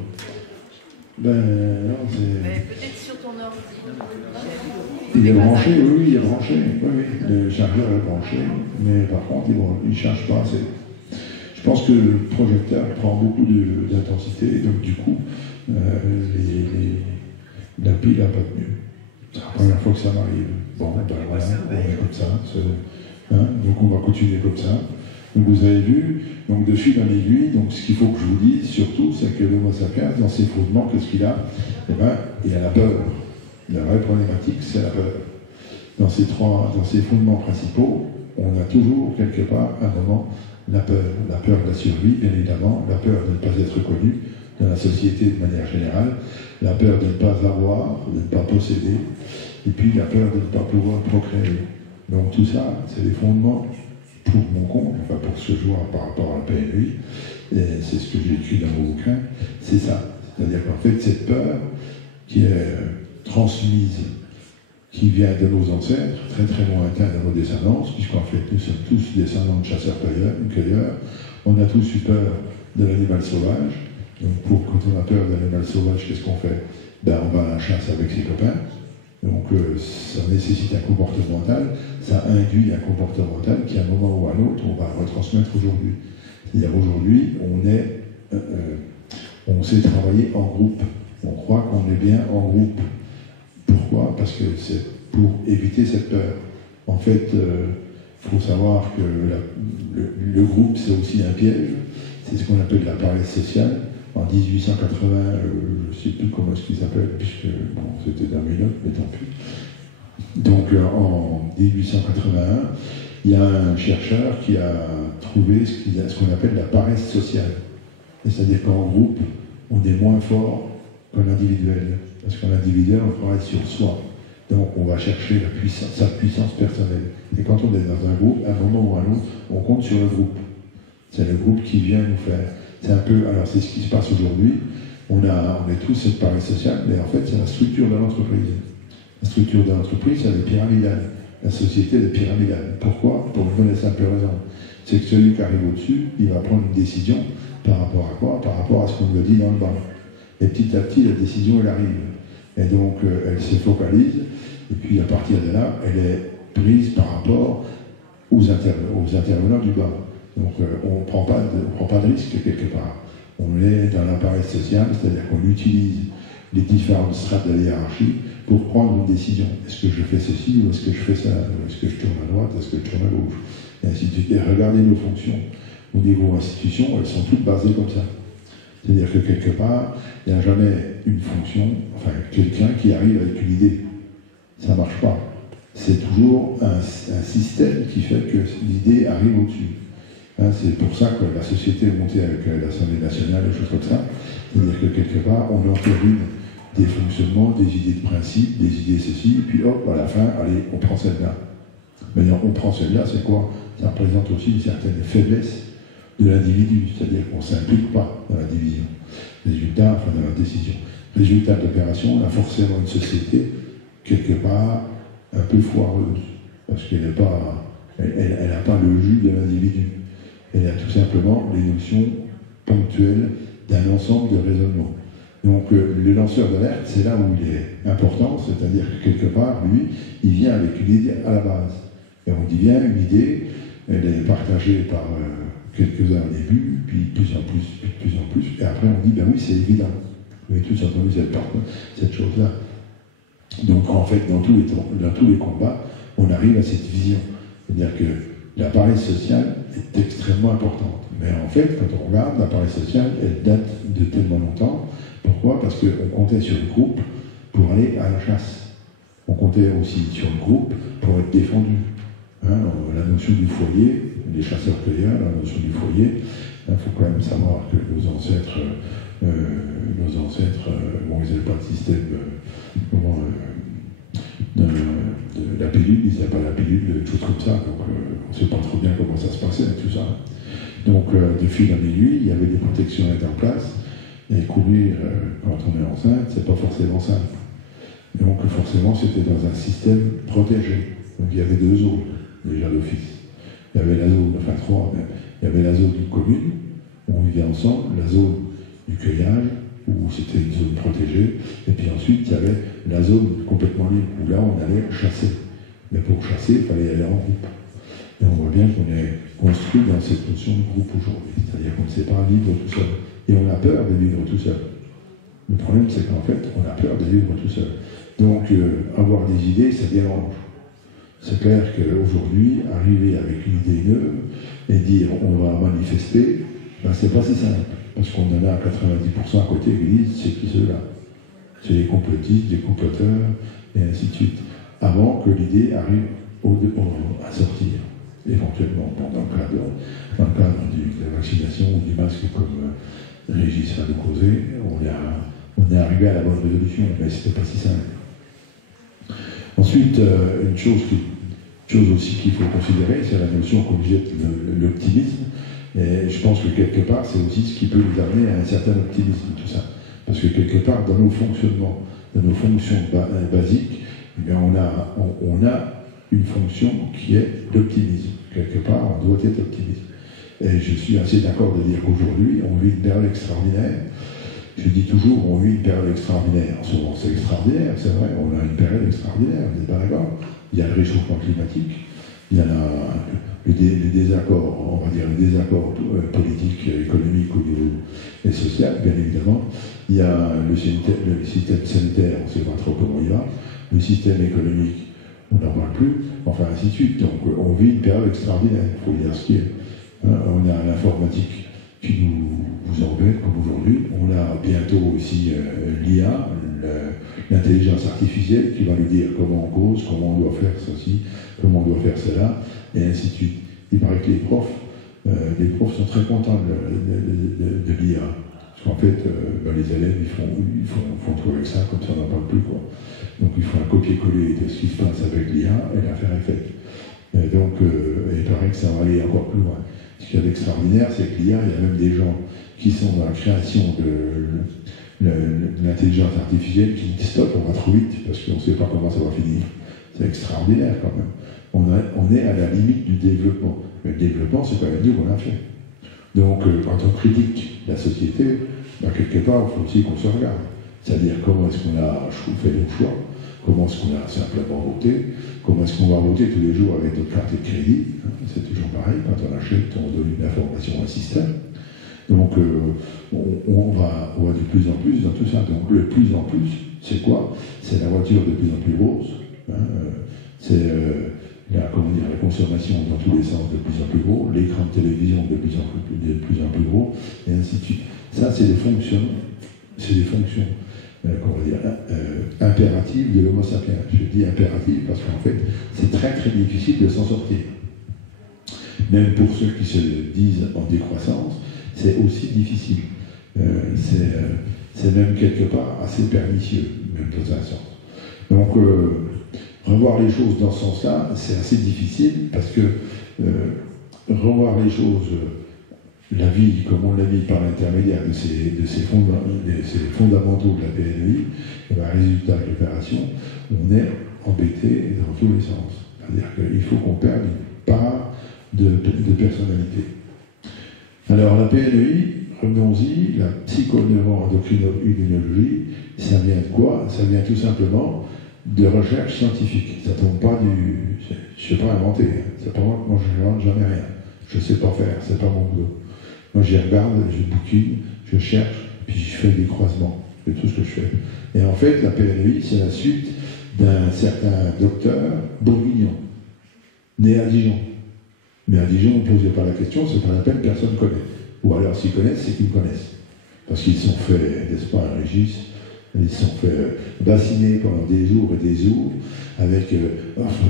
Non, c'est... Peut-être sur ton ordi. Il est branché, oui, il est branché. Oui. Le chargeur est branché, mais par contre, il ne charge pas assez. Je pense que le projecteur prend beaucoup d'intensité, et donc du coup, la pile n'a pas tenu. C'est la première fois que ça m'arrive. Bon, voilà, on est comme ça. Donc on va continuer comme ça. Donc vous avez vu, donc de fil en aiguille, donc ce qu'il faut que je vous dise surtout, c'est que l'Homo sapiens, dans ses fondements, qu'est-ce qu'il a? Eh bien, il a la peur. La vraie problématique, c'est la peur. Dans ces fondements principaux, on a toujours, quelque part, un moment, la peur de la survie, bien évidemment, la peur de ne pas être connu dans la société de manière générale, la peur de ne pas avoir, de ne pas posséder, et puis la peur de ne pas pouvoir procréer. Donc tout ça, c'est des fondements pour mon compte, enfin pour ce que je vois par rapport à la PNUI, et c'est ce que j'ai écrit dans mon bouquin, c'est ça. C'est-à-dire qu'en fait, cette peur qui est transmise, qui vient de nos ancêtres, très très lointains de nos descendants, puisqu'en fait nous sommes tous descendants de chasseurs-cueilleurs, on a tous eu peur de l'animal sauvage. Donc quand on a peur de l'animal sauvage, qu'est-ce qu'on fait? On va à la chasse avec ses copains. Donc ça nécessite un comportemental, ça induit un comportemental qui à un moment ou à l'autre on va retransmettre aujourd'hui. C'est-à-dire aujourd'hui on sait travailler en groupe, on croit qu'on est bien en groupe. Pourquoi? Parce que c'est pour éviter cette peur. En fait, il faut savoir que le groupe c'est aussi un piège, c'est ce qu'on appelle la paresse sociale. En 1880, je ne sais plus comment est-ce qu'il s'appelle, puisque bon, c'était dans mes notes, mais tant pis. Donc en 1881, il y a un chercheur qui a trouvé ce qu'on appelle la paresse sociale. C'est-à-dire qu'en groupe, on est moins fort qu'en individuel. Parce qu'en individuel, on travaille sur soi. Donc on va chercher sa puissance personnelle. Et quand on est dans un groupe, à un moment ou à un autre, on compte sur le groupe. C'est le groupe qui vient nous faire. C'est un peu, alors c'est ce qui se passe aujourd'hui. On est tous cette paresse sociale, mais en fait c'est la structure de l'entreprise. La structure de l'entreprise, elle est pyramidale. La société est pyramidale. Pourquoi? Pour une bonne et simple raison. C'est que celui qui arrive au-dessus, il va prendre une décision par rapport à quoi? Par rapport à ce qu'on lui a dit dans le bas. Et petit à petit, la décision, elle arrive. Et donc, elle se focalise, et puis à partir de là, elle est prise par rapport aux intervenants du bas. Donc, on ne prend pas de risque quelque part. On est dans l'appareil social, c'est-à-dire qu'on utilise les différentes strates de la hiérarchie pour prendre une décision. Est-ce que je fais ceci, ou est-ce que je fais ça? Est-ce que je tourne à droite, est-ce que je tourne à gauche? Et ainsi de suite. Et regardez nos fonctions. Au niveau institution, elles sont toutes basées comme ça. C'est-à-dire que quelque part, il n'y a jamais une fonction, enfin quelqu'un qui arrive avec une idée. Ça ne marche pas. C'est toujours un système qui fait que l'idée arrive au-dessus. Hein, c'est pour ça que la société est montée avec l'Assemblée nationale, des choses comme ça. C'est-à-dire que quelque part, on entérine des fonctionnements, des idées de principe, des idées ceci, et puis hop, à la fin, allez, on prend celle-là. Maintenant, on prend celle-là, c'est quoi? Ça représente aussi une certaine faiblesse de l'individu, c'est-à-dire qu'on ne s'implique pas dans la division. Résultat, enfin dans la décision. Résultat de l'opération, on a forcément une société, quelque part, un peu foireuse, parce qu'elle n'a pas, le jus de l'individu. Elle a tout simplement les notions ponctuelles d'un ensemble de raisonnements. Donc le lanceur d'alerte, c'est là où il est important, c'est-à-dire que quelque part, lui, il vient avec une idée à la base. Et on dit bien, une idée, elle est partagée par quelques-uns au début, puis de plus en plus, et après on dit, ben oui, c'est évident. Vous avez tous entendu cette chose-là. Donc en fait, dans tous les combats, on arrive à cette vision. C'est-à-dire que l'appareil social est extrêmement important. Mais en fait, quand on regarde, l'appareil social, elle date de tellement longtemps. Pourquoi? Parce qu'on comptait sur le groupe pour aller à la chasse. On comptait aussi sur le groupe pour être défendu. Hein, la notion du foyer, les chasseurs-cueilleurs, la notion du foyer, il faut quand même savoir que nos ancêtres, bon, ils n'avaient pas de système de la pilule, ils n'avaient pas la pilule, des choses comme ça, donc on ne sait pas trop bien comment ça se passait, tout ça. Donc de fil en aiguille, il y avait des protections à mettre en place, et courir quand on est enceinte, c'est pas forcément simple. Donc forcément, c'était dans un système protégé. Donc il y avait 2 zones, déjà d'office. Il y avait la zone, enfin 3, mais il y avait la zone commune, où on vivait ensemble, la zone du cueillage, où c'était une zone protégée, et puis ensuite il y avait la zone complètement libre, où là on allait chasser. Mais pour chasser, il fallait aller en groupe. Et on voit bien qu'on est construit dans cette notion de groupe aujourd'hui, c'est-à-dire qu'on ne sait pas vivre tout seul. Et on a peur de vivre tout seul. Le problème, c'est qu'en fait, on a peur de vivre tout seul. Donc, avoir des idées, ça dérange. C'est clair qu'aujourd'hui, arriver avec une idée neuve et dire on va manifester, ben, c'est pas si simple. Parce qu'on en a 90% à côté qui disent c'est qui ceux-là? C'est les complotistes, les comploteurs, et ainsi de suite. Avant que l'idée arrive à sortir, éventuellement, dans le cadre de la vaccination ou du masque, comme Régis va nous causer, on est arrivé à la bonne résolution, mais c'était pas si simple. Ensuite, une chose aussi qu'il faut considérer, c'est la notion, comme je disais, de l'optimisme. Et je pense que quelque part, c'est aussi ce qui peut nous amener à un certain optimisme, tout ça. Parce que quelque part, dans nos fonctionnements, dans nos fonctions basiques, eh bien, on a une fonction qui est l'optimisme. Quelque part, on doit être optimiste. Et je suis assez d'accord de dire qu'aujourd'hui, on vit une période extraordinaire. Je dis toujours, on vit une période extraordinaire. En ce moment, c'est extraordinaire, c'est vrai, on a une période extraordinaire, vous n'êtes pas d'accord? Il y a le réchauffement climatique, il y a les désaccords, on va dire les désaccords politiques, économiques au niveau et social, bien évidemment. Il y a le système sanitaire, on ne sait pas trop comment il va. Le système économique, on n'en parle plus, enfin ainsi de suite. Donc on vit une période extraordinaire, il faut dire ce qui est. On a l'informatique qui nous embête comme aujourd'hui. On a bientôt aussi l'IA, l'intelligence artificielle, qui va nous dire comment on cause, comment on doit faire ceci, comment on doit faire cela, et ainsi de suite. Il paraît que les profs sont très contents de l'IA. Parce qu'en fait, les élèves, ils font tout avec ça, comme ça on n'en parle plus, quoi. Donc il faut un copier-coller de ce qui se passe avec l'IA, et l'affaire est faite. Et donc, il paraît que ça va aller encore plus loin. Ce qu'il y a d'extraordinaire, c'est que l'IA, il y a même des gens qui sont dans la création de l'intelligence artificielle qui dit stop, on va trop vite, parce qu'on ne sait pas comment ça va finir. C'est extraordinaire quand même. On est à la limite du développement. Mais le développement, c'est quand même nous qu'on a fait. Donc, quand on critique la société, quelque part, il faut aussi qu'on se regarde. C'est-à-dire comment est-ce qu'on a fait nos choix, comment est-ce qu'on a simplement voté, comment est-ce qu'on va voter tous les jours avec notre carte de crédit. Hein, c'est toujours pareil, quand on achète, on donne une information à un système. Donc, on va de plus en plus dans tout ça. Donc, le plus en plus, c'est quoi? C'est la voiture de plus en plus grosse. Hein, c'est la consommation dans tous les sens de plus en plus gros, l'écran de télévision de plus en plus gros, et ainsi de suite. Ça, c'est des fonctions, impératives de l'homo sapiens. Je dis impératives parce qu'en fait, c'est très très difficile de s'en sortir. Même pour ceux qui se disent en décroissance, c'est aussi difficile. C'est même quelque part assez pernicieux, même dans un sens. Donc, revoir les choses dans ce sens-là, c'est assez difficile parce que revoir les choses, la vie, comme on l'a dit par l'intermédiaire de ces fondamentaux de la PNEI, et bien, résultat de l'opération, on est embêté dans tous les sens. C'est-à-dire qu'il faut qu'on perde une part de personnalité. Alors la PNEI, revenons-y, la psychoneuroendocrinologie, ça vient de quoi? Ça vient tout simplement de recherche scientifique. Ça ne tombe pas du... Je ne sais pas inventer. C'est pas moi je n'invente jamais rien. Je ne sais pas faire, c'est pas mon boulot. Moi j'y regarde, je bouquine, je cherche, puis je fais des croisements. C'est tout ce que je fais. Et en fait, la PNEI, c'est la suite d'un certain docteur bourguignon, né à Dijon. Mais à Dijon, on ne posait pas la question, c'est pas la peine, personne ne connaît. Ou alors s'ils connaissent, c'est qu'ils me connaissent. Parce qu'ils se sont fait, n'est-ce pas, un Régis, ils se sont fait bassiner pendant des jours et des jours avec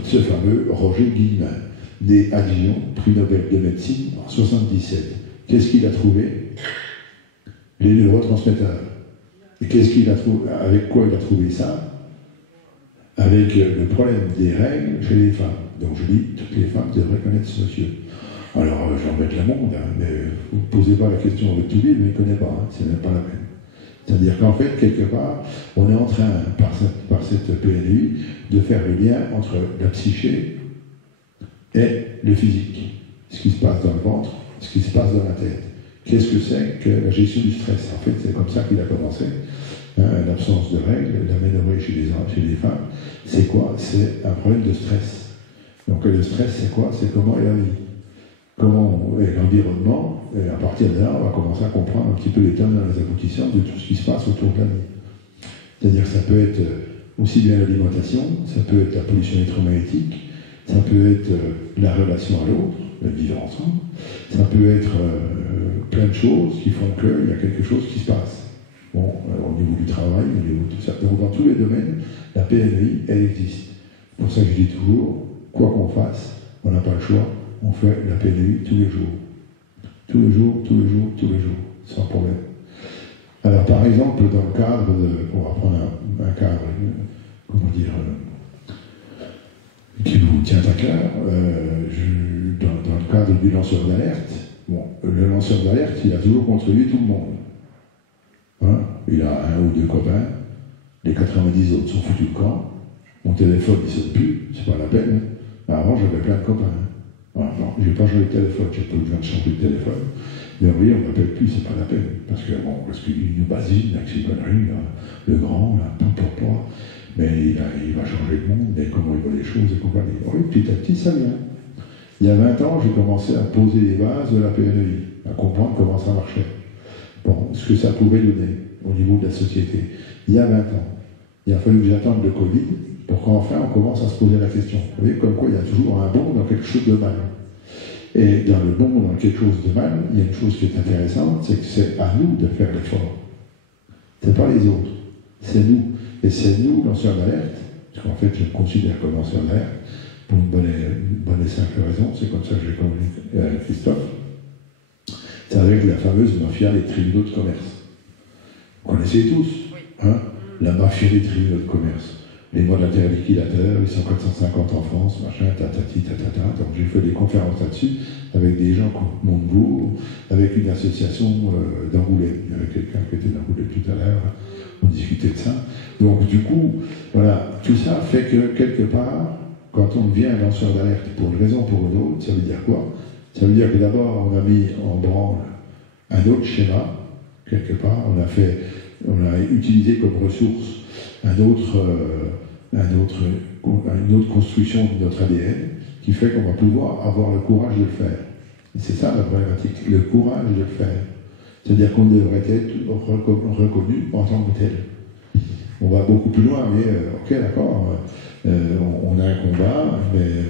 ce fameux Roger Guillemin, né à Dijon, prix Nobel de médecine en 1977. Qu'est-ce qu'il a trouvé? Les neurotransmetteurs. Et qu'est-ce qu'il a trouvé? Avec quoi il a trouvé ça? Avec le problème des règles chez les femmes. Donc je dis, toutes les femmes devraient connaître ce monsieur. Alors j'embête le monde, hein, mais vous ne posez pas la question avec tout lui, mais il ne connaît pas, hein, c'est même pas la peine. C'est-à-dire qu'en fait, quelque part, on est en train, par cette PNEI, de faire le lien entre la psyché et le physique. Ce qui se passe dans le ventre, ce qui se passe dans la tête. Qu'est-ce que c'est que la gestion du stress? En fait, c'est comme ça qu'il a commencé. L'absence de règles, l'aménorrhée chez les femmes, c'est quoi? C'est un problème de stress. Donc le stress, c'est quoi? C'est comment est la vie, comment est l'environnement, et à partir de là, on va commencer à comprendre un petit peu les termes dans les aboutissants de tout ce qui se passe autour de la vie. C'est-à-dire que ça peut être aussi bien l'alimentation, ça peut être la pollution électromagnétique, ça peut être la relation à l'autre, le vivre ensemble, ça peut être plein de choses qui font qu'il y a quelque chose qui se passe. Bon, au niveau du travail, au niveau de tout ça. Donc dans tous les domaines, la PNEI, elle existe. C'est pour ça que je dis toujours, quoi qu'on fasse, on n'a pas le choix, on fait la PNEI tous les jours. Tous les jours, tous les jours, tous les jours, sans problème. Alors par exemple, dans le cadre de... On va prendre un cadre, comment dire, qui vous tient à cœur, dans le cadre du lanceur d'alerte, bon, le lanceur d'alerte, il a toujours contribué tout le monde. Hein, il a un ou deux copains, les 90 autres sont foutus de camp, mon téléphone il ne sonne plus, c'est pas la peine. Avant j'avais plein de copains. Alors, non, je n'ai pas changé de téléphone, j'ai pas besoin de changer de téléphone. Mais vous voyez, on ne m'appelle plus, c'est pas la peine. Parce qu'il nous basine avec ses conneries, là, le grand, là, pas. Mais il va changer le monde, et comment il voit les choses et compagnie. Oui, petit à petit, ça vient. Il y a 20 ans, j'ai commencé à poser les bases de la PNEI, à comprendre comment ça marchait. Bon, ce que ça pouvait donner au niveau de la société. Il y a 20 ans, il a fallu que j'attende le Covid pour qu'enfin on commence à se poser la question. Vous voyez, comme quoi il y a toujours un bon dans quelque chose de mal. Et dans le bon dans quelque chose de mal, il y a une chose qui est intéressante, c'est que c'est à nous de faire l'effort. C'est pas les autres, c'est nous. Et c'est nous, lanceurs d'alerte, parce qu'en fait je me considère comme lanceur d'alerte, pour une bonne et simple raison, c'est comme ça que j'ai connu Christophe. C'est avec la fameuse mafia des tribunaux de commerce. Vous connaissez tous, hein, la mafia des tribunaux de commerce. les mandataires liquidateurs, ils sont 450 en France, machin, tatati, tatata. Donc j'ai fait des conférences là-dessus avec des gens comme Montebourg, avec une association d'Angoulême. Il y avait quelqu'un qui était d'Angoulême tout à l'heure, on discutait de ça. Donc du coup, voilà, tout ça fait que quelque part, quand on devient un lanceur d'alerte pour une raison ou pour une autre, ça veut dire quoi? Ça veut dire que d'abord on a mis en branle un autre schéma, quelque part, on a utilisé comme ressource une autre construction de notre ADN qui fait qu'on va pouvoir avoir le courage de le faire. Et c'est ça la problématique, le courage de le faire. C'est-à-dire qu'on devrait être reconnu en tant que tel. On va beaucoup plus loin, mais ok, d'accord, on a un combat, mais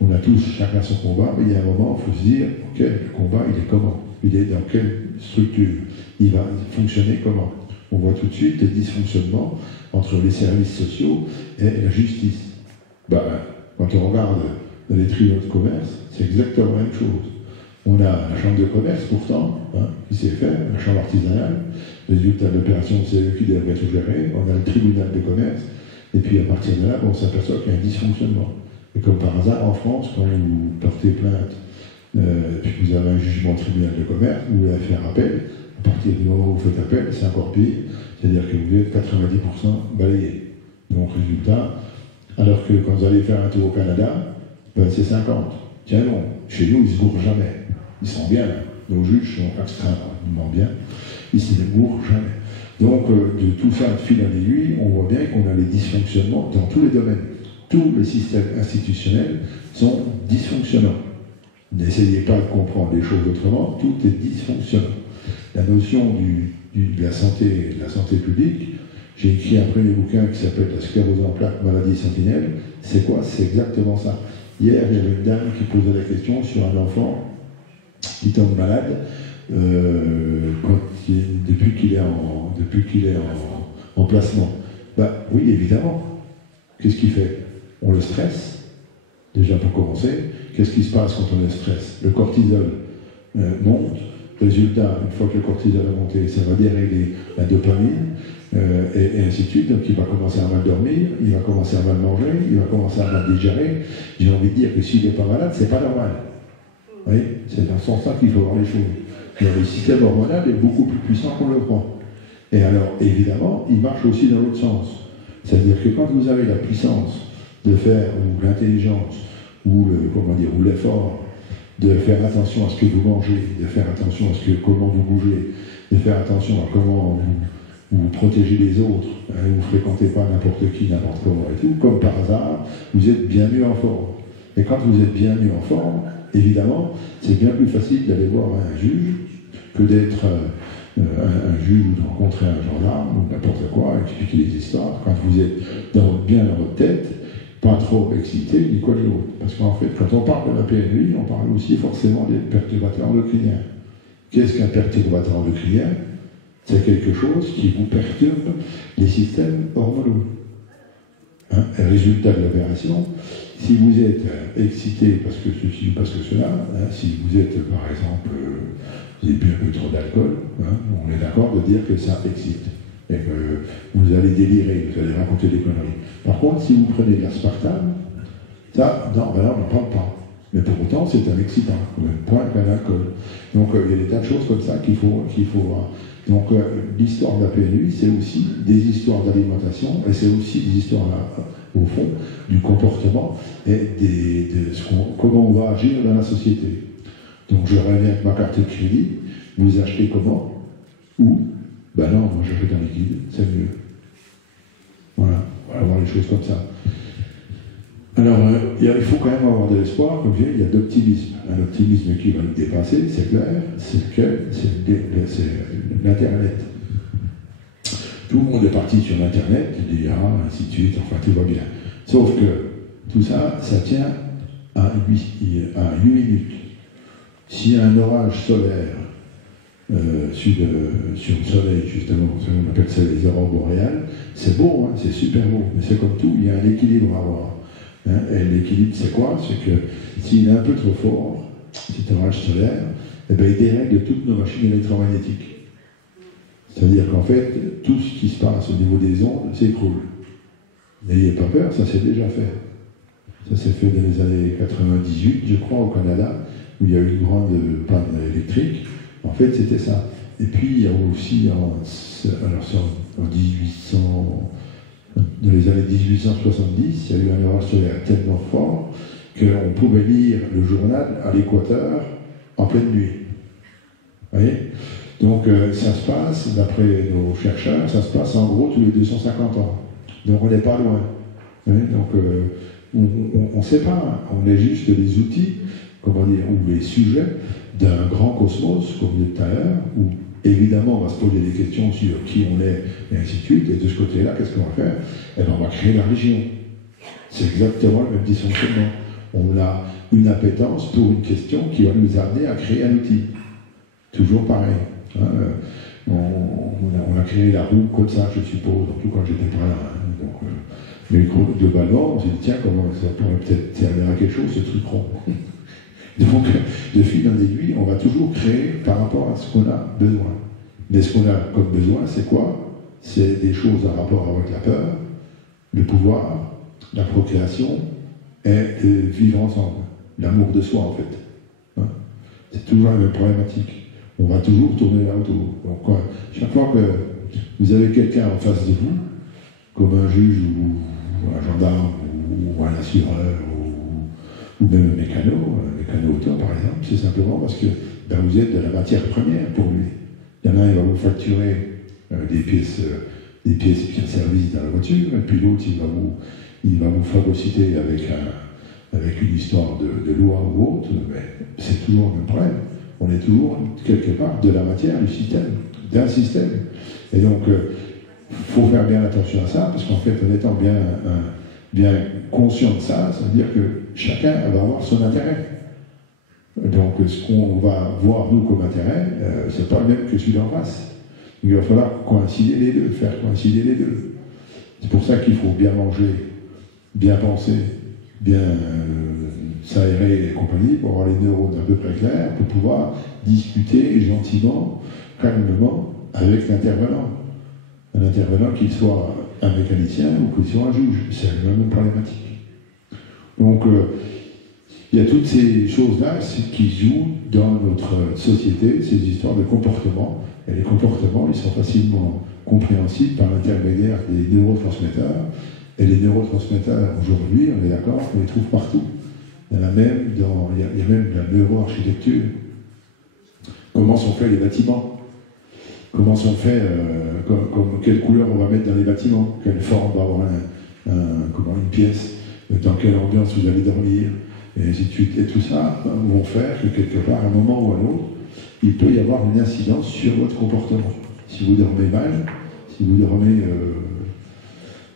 on a tous chacun son combat, mais il y a un moment, il faut se dire, ok, le combat, il est comment? Il est dans quelle structure? Il va fonctionner comment? On voit tout de suite les dysfonctionnements entre les services sociaux et la justice. Quand on regarde les tribunaux de commerce, c'est exactement la même chose. On a la chambre de commerce, pourtant, qui sait faire, la chambre artisanale, les résultats de l'opération, c'est eux qui devraient tout gérer. On a le tribunal de commerce, et puis à partir de là, on s'aperçoit qu'il y a un dysfonctionnement. Et comme par hasard, en France, quand vous portez plainte, puis vous avez un jugement au tribunal de commerce, vous voulez faire appel, à partir du moment où vous faites appel, c'est encore pire, c'est-à-dire que vous êtes 90% balayé. Donc résultat, alors que quand vous allez faire un tour au Canada, c'est 50. Tiens non, chez nous, ils ne se gourrent jamais. Ils sont bien, nos juges sont extrêmement bien, ils ne se gourrent jamais. Donc de tout ça, de fil en aiguille, on voit bien qu'on a les dysfonctionnements dans tous les domaines. Tous les systèmes institutionnels sont dysfonctionnants. N'essayez pas de comprendre les choses autrement, tout est dysfonctionnant. La notion de la santé publique, j'ai écrit un premier bouquin qui s'appelle La sclérose en plaques, maladie sentinelle. C'est quoi? C'est exactement ça. Hier, il y avait une dame qui posait la question sur un enfant qui tombe malade depuis qu'il est en placement. Oui, évidemment. Qu'est-ce qu'il fait? On le stresse, déjà pour commencer. Qu'est-ce qui se passe quand on le stresse? Le cortisol monte. Résultat, une fois que le cortisol a monté, ça va dérégler la dopamine, et ainsi de suite. Donc il va commencer à mal dormir, il va commencer à mal manger, il va commencer à mal digérer. J'ai envie de dire que s'il n'est pas malade, c'est pas normal. Vous voyez, c'est dans ce sens-là qu'il faut voir les choses. Mais le système hormonal est beaucoup plus puissant qu'on le croit. Et alors, évidemment, il marche aussi dans l'autre sens. C'est-à-dire que quand vous avez la puissance de faire, ou l'intelligence, ou l'effort, de faire attention à ce que vous mangez, de faire attention à comment vous bougez, de faire attention à comment vous protégez les autres, vous ne fréquentez pas n'importe qui, n'importe comment et tout, comme par hasard, vous êtes bien mieux en forme. Et quand vous êtes bien mieux en forme, évidemment, c'est bien plus facile d'aller voir un juge que d'être un juge ou de rencontrer un gendarme ou n'importe quoi, expliquer les histoires. Quand vous êtes bien dans votre tête, pas trop excité, ni quoi ni l'autre. Parce qu'en fait, quand on parle de la PNUI, on parle aussi forcément des perturbateurs endocriniens. Qu'est-ce qu'un perturbateur endocrinien? C'est quelque chose qui vous perturbe les systèmes hormonaux. Un résultat de l'opération, si vous êtes excité parce que ceci ou parce que cela, si vous êtes par exemple, vous avez bu un peu trop d'alcool, on est d'accord de dire que ça excite. Et que vous allez délirer, vous allez raconter des conneries. Par contre, si vous prenez de l'aspartame, ça, non, on n'en parle pas. Mais pour autant, c'est un excitant, au même point qu'un alcool. Donc il y a des tas de choses comme ça qu'il faut voir. Donc l'histoire de la PNUI, c'est aussi des histoires d'alimentation, et c'est aussi des histoires, au fond, du comportement et comment on va agir dans la société. Donc je reviens avec ma carte de crédit, vous achetez comment? Où? Non, moi j'achète un liquide, c'est mieux. Voilà, on va voir les choses comme ça. Alors, il faut quand même avoir de l'espoir, comme je dis, il y a d'optimisme. Un optimisme qui va nous dépasser, c'est clair, c'est l'Internet. Tout le monde est parti sur l'Internet, il y a ainsi de suite, enfin tout va bien. Sauf que tout ça, ça tient à 8 minutes. S'il y a un orage solaire sur le soleil, justement, on appelle ça les aurores boréales, c'est beau, c'est super beau, mais c'est comme tout, il y a un équilibre à avoir. Et l'équilibre, c'est quoi? C'est que s'il est un peu trop fort, cet orage solaire, il dérègle toutes nos machines électromagnétiques. C'est-à-dire qu'en fait, tout ce qui se passe au niveau des ondes s'écroule. N'ayez pas peur, ça s'est déjà fait. Ça s'est fait dans les années 98, je crois, au Canada, où il y a eu une grande panne électrique. En fait, c'était ça. Et puis, il y a aussi, dans les années 1870, il y a eu un orage solaire tellement fort qu'on pouvait lire le journal à l'équateur en pleine nuit. Vous voyez? Donc, ça se passe, d'après nos chercheurs, ça se passe en gros tous les 250 ans. Donc, on n'est pas loin. Vous voyez? Donc, on ne sait pas, on est juste les outils, comment dire, ou les sujets d'un grand cosmos, comme je disais tout à l'heure, où évidemment on va se poser des questions sur qui on est, et ainsi de suite, et de ce côté-là, qu'est-ce qu'on va faire? Eh bien, on va créer la religion. C'est exactement le même dysfonctionnement. On a une appétence pour une question qui va nous amener à créer un outil. Toujours pareil. Hein, on a créé la roue comme ça, je suppose, surtout quand j'étais pas là. Hein, donc, mais globalement, on s'est dit, tiens, comment ça pourrait peut-être servir à quelque chose, ce truc rond. Donc, de fil en aiguille, on va toujours créer par rapport à ce qu'on a besoin. Mais ce qu'on a comme besoin, c'est quoi? C'est des choses en rapport avec la peur, le pouvoir, la procréation et vivre ensemble. L'amour de soi, en fait. Hein, c'est toujours la même problématique. On va toujours tourner là autour. Donc, chaque fois que vous avez quelqu'un en face de vous, comme un juge ou un gendarme ou un assureur ou même un mécano auto par exemple, c'est simplement parce que vous êtes de la matière première pour lui. Il y en a un, il va vous facturer des pièces et puis un service dans la voiture, et puis l'autre, il va vous phagocyter avec une histoire de loi ou autre, mais c'est toujours le même problème. On est toujours quelque part de la matière du système, d'un système. Et donc, faut faire bien attention à ça, parce qu'en fait, en étant bien conscient de ça, ça veut dire que chacun va avoir son intérêt. Donc, ce qu'on va voir, nous, comme intérêt, c'est pas le même que celui d'en face. Il va falloir coïncider les deux, faire coïncider les deux. C'est pour ça qu'il faut bien manger, bien penser, bien s'aérer et compagnie, pour avoir les neurones à peu près clairs, pour pouvoir discuter gentiment, calmement, avec l'intervenant. Un intervenant, qu'il soit un mécanicien ou qu'il soit un juge, c'est la même problématique. Donc, il y a toutes ces choses-là qui jouent dans notre société, ces histoires de comportement. Et les comportements, ils sont facilement compréhensibles par l'intermédiaire des neurotransmetteurs. Et les neurotransmetteurs, aujourd'hui, on est d'accord, on les trouve partout. Il y a même la neuroarchitecture. Comment sont faits les bâtiments? Comment sont faits, quelle couleur on va mettre dans les bâtiments? Quelle forme va avoir une pièce? Dans quelle ambiance vous allez dormir? Et ainsi de suite. Et tout ça vont faire que quelque part, à un moment ou à l'autre, il peut y avoir une incidence sur votre comportement. Si vous dormez mal, si vous dormez,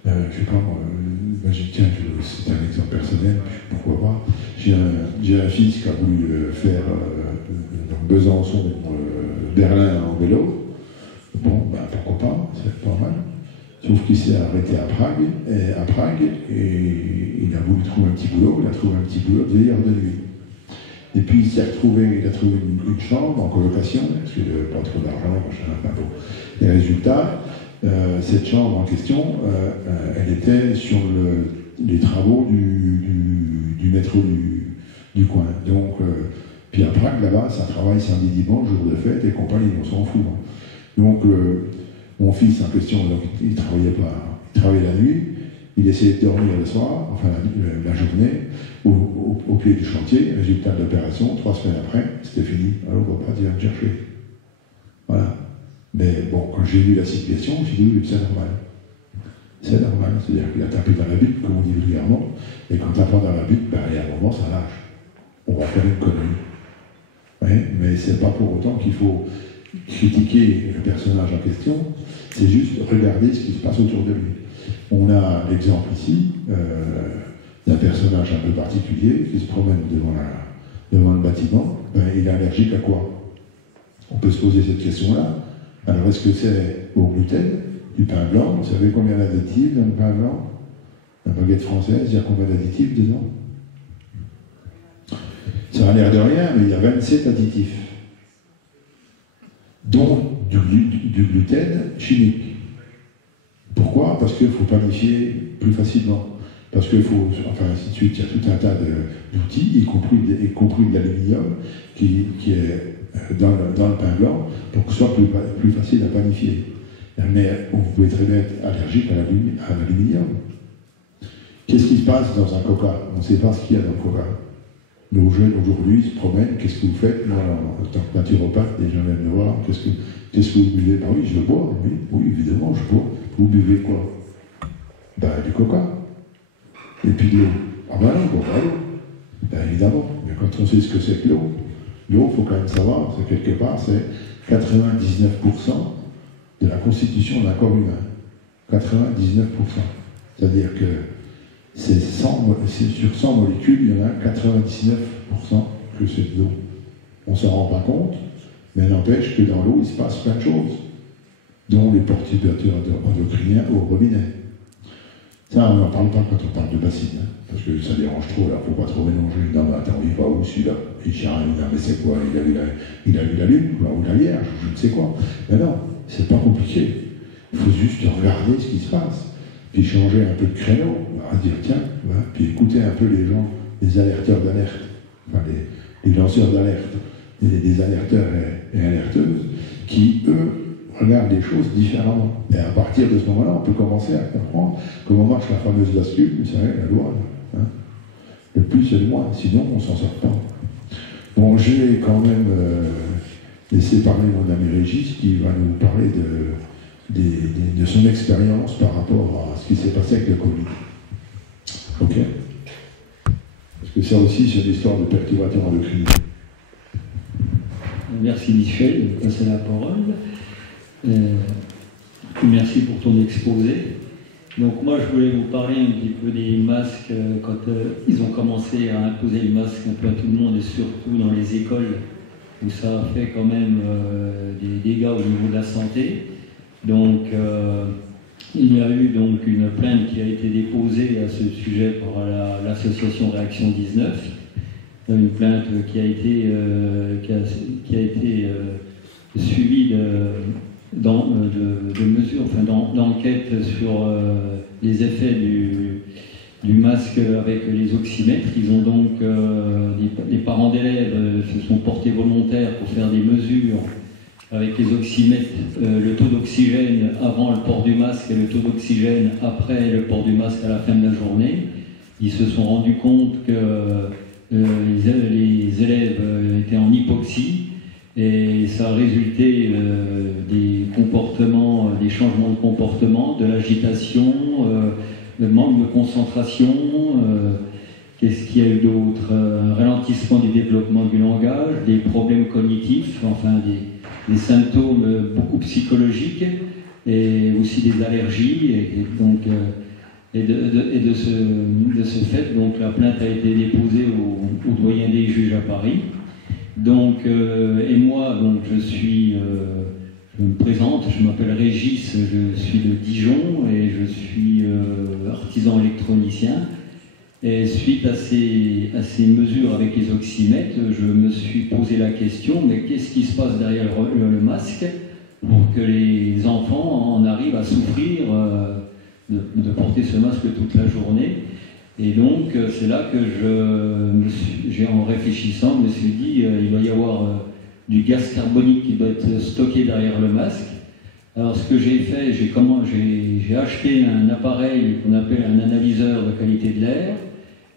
je sais pas, c'est un exemple personnel, pourquoi pas. J'ai un fils qui a voulu faire Besançon, Berlin en vélo. Bon, ben pourquoi pas, c'est pas mal. Sauf qu'il s'est arrêté à Prague, et il a voulu trouver un petit boulot, il a trouvé un petit boulot de veilleur de nuit. Et puis il a trouvé une chambre en colocation, parce qu'il n'avait pas trop d'argent, machin, enfin bon. Les résultats, cette chambre en question, elle était sur les travaux du métro du coin. Donc, puis à Prague, là-bas, ça travaille samedi, dimanche, jour de fête et compagnie, on s'en fout. Hein. Donc, mon fils en question, donc, il travaillait pas, il travaillait la nuit, il essayait de dormir le soir, enfin la journée, au pied du chantier. Résultat de l'opération, 3 semaines après, c'était fini. Alors, on va pas dire me chercher. Voilà. Mais bon, quand j'ai vu la situation, j'ai dit oui, c'est normal. C'est normal, c'est-à-dire qu'il a tapé dans la butte, comme on dit vulgairement, et quand on tape dans la butte, ben, il y a un moment, ça lâche. On va faire une connerie. Ouais, mais c'est pas pour autant qu'il faut critiquer le personnage en question, c'est juste regarder ce qui se passe autour de lui. On a l'exemple ici d'un personnage un peu particulier qui se promène devant le bâtiment. Ben, il est allergique à quoi? On peut se poser cette question-là. Alors, est-ce que c'est au gluten, du pain blanc? Vous savez combien d'additifs dans le pain blanc? La baguette française, il y a combien d'additifs dedans? Ça a l'air de rien, mais il y a 27 additifs, dont du gluten chimique. Pourquoi? Parce qu'il faut planifier plus facilement. Parce qu'il faut, enfin ainsi de suite, il y a tout un tas d'outils, y compris de l'aluminium, qui est dans le pain blanc, pour que ce soit plus facile à planifier. Mais vous pouvez très bien être allergique à l'aluminium. Qu'est-ce qui se passe dans un coca? On ne sait pas ce qu'il y a dans le coca. Nos jeunes aujourd'hui se promènent, qu'est-ce que vous faites? Moi, en tant que naturopathe, les gens viennent me voir, qu'est-ce que vous buvez? Ben oui, je bois, oui, évidemment, je bois. Vous buvez quoi? Ben, du coca. Et puis de l'eau. Ah ben non, on boit pas l'eau. Ben évidemment, mais quand on sait ce que c'est que l'eau, il faut quand même savoir, c'est quelque part, c'est 99% de la constitution d'un corps humain. 99%. C'est-à-dire que sur 100 molécules, il y en a 99% que c'est de l'eau. On ne s'en rend pas compte, mais n'empêche que dans l'eau, il se passe plein de choses, dont les perturbateurs endocriniens au robinet. Ça, on n'en parle pas quand on parle de bassine, hein, parce que ça dérange trop, là, il ne faut pas trop mélanger. Non, mais attends, il va où celui-là? Il charge, mais c'est quoi? Il a vu la lune, ou la vierge, je ne sais quoi. Mais non, c'est pas compliqué. Il faut juste regarder ce qui se passe, puis changer un peu de créneau, dire tiens, voilà, puis écouter un peu les gens, les alerteurs d'alerte, enfin les lanceurs d'alerte, des alerteurs et alerteuses, qui, eux, regardent les choses différemment. Et à partir de ce moment-là, on peut commencer à comprendre comment marche la fameuse bascule, vous savez, la loi. Hein. Le plus et le moins, sinon on ne s'en sort pas. Bon, je vais quand même laisser parler mon ami Régis, qui va nous parler de son expérience par rapport à ce qui s'est passé avec le Covid. Ok? Parce que ça aussi, c'est l'histoire de perturbateurs endocriniens. Merci Michel de passer la parole. Merci pour ton exposé. Donc moi je voulais vous parler un petit peu des masques quand ils ont commencé à imposer le masque un peu à tout le monde et surtout dans les écoles où ça a fait quand même des dégâts au niveau de la santé. Donc il y a eu donc une plainte qui a été déposée à ce sujet par l'association Réaction 19, une plainte qui a été suivie de mesures, enfin d'enquêtes sur les effets du masque avec les oxymètres. Ils ont donc, les parents d'élèves se sont portés volontaires pour faire des mesures avec les oxymètres, le taux d'oxygène avant le port du masque et le taux d'oxygène après le port du masque à la fin de la journée. Ils se sont rendus compte que les élèves étaient en hypoxie et ça a résulté des comportements, des changements de comportement, de l'agitation, le manque de concentration. Qu'est-ce qu'il y a eu d'autre? Un ralentissement du développement du langage, des problèmes cognitifs, enfin des symptômes beaucoup psychologiques et aussi des allergies. Et de ce fait, donc, la plainte a été déposée au doyen des juges à Paris. Donc, et moi, donc, je me présente, je m'appelle Régis, je suis de Dijon et je suis artisan électronicien. Et suite à ces mesures avec les oxymètres, je me suis posé la question, mais qu'est-ce qui se passe derrière le masque pour que les enfants en arrivent à souffrir de porter ce masque toute la journée? Et donc, c'est là que j'ai en réfléchissant, je me suis dit, il va y avoir du gaz carbonique qui doit être stocké derrière le masque. Alors, ce que j'ai fait, j'ai acheté un appareil qu'on appelle un analyseur de qualité de l'air,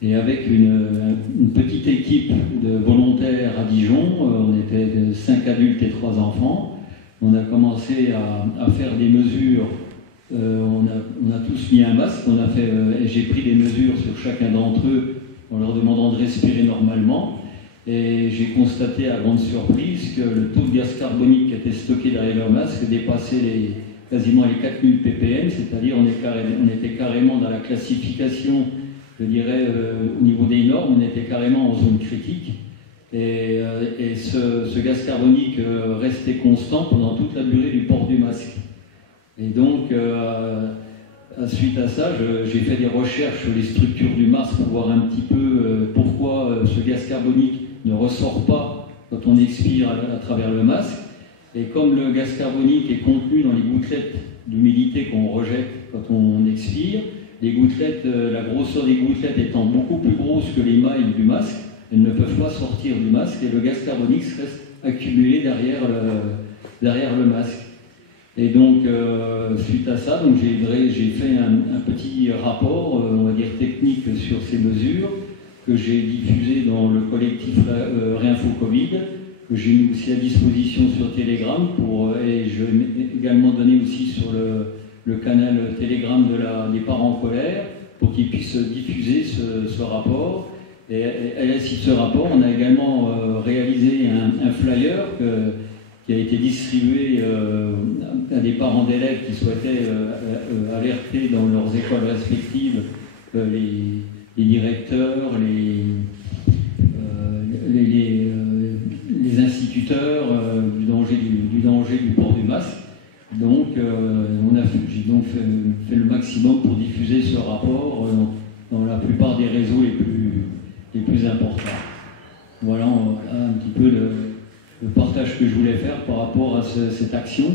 et avec une petite équipe de volontaires à Dijon, on était 5 adultes et 3 enfants, on a commencé à faire des mesures. On a tous mis un masque, j'ai pris des mesures sur chacun d'entre eux en leur demandant de respirer normalement, et j'ai constaté à grande surprise que le taux de gaz carbonique qui était stocké derrière leur masque dépassait quasiment les 4000 ppm, c'est-à-dire on était carrément dans la classification, je dirais, au niveau des normes, on était carrément en zone critique, et ce gaz carbonique restait constant pendant toute la durée du port du masque. Et donc, suite à ça, j'ai fait des recherches sur les structures du masque pour voir un petit peu pourquoi ce gaz carbonique ne ressort pas quand on expire à travers le masque. Et comme le gaz carbonique est contenu dans les gouttelettes d'humidité qu'on rejette quand on expire. Les gouttelettes, la grosseur des gouttelettes étant beaucoup plus grosse que les mailles du masque, elles ne peuvent pas sortir du masque et le gaz carbonique reste accumulé derrière le masque. Et donc, suite à ça, j'ai fait un petit rapport, on va dire technique, sur ces mesures que j'ai diffusé dans le collectif Réinfo Covid, que j'ai mis aussi à disposition sur Telegram, et je vais également donner aussi sur le canal Telegram des parents en colère, pour qu'ils puissent diffuser ce rapport. Et à la suite de ce rapport, on a également réalisé un flyer qui a été distribué à des parents d'élèves qui souhaitaient alerter dans leurs écoles respectives les directeurs, les instituteurs du danger du port du masque. Donc, j'ai donc fait le maximum pour diffuser ce rapport dans la plupart des réseaux les plus importants. Voilà un petit peu le partage que je voulais faire par rapport à cette action.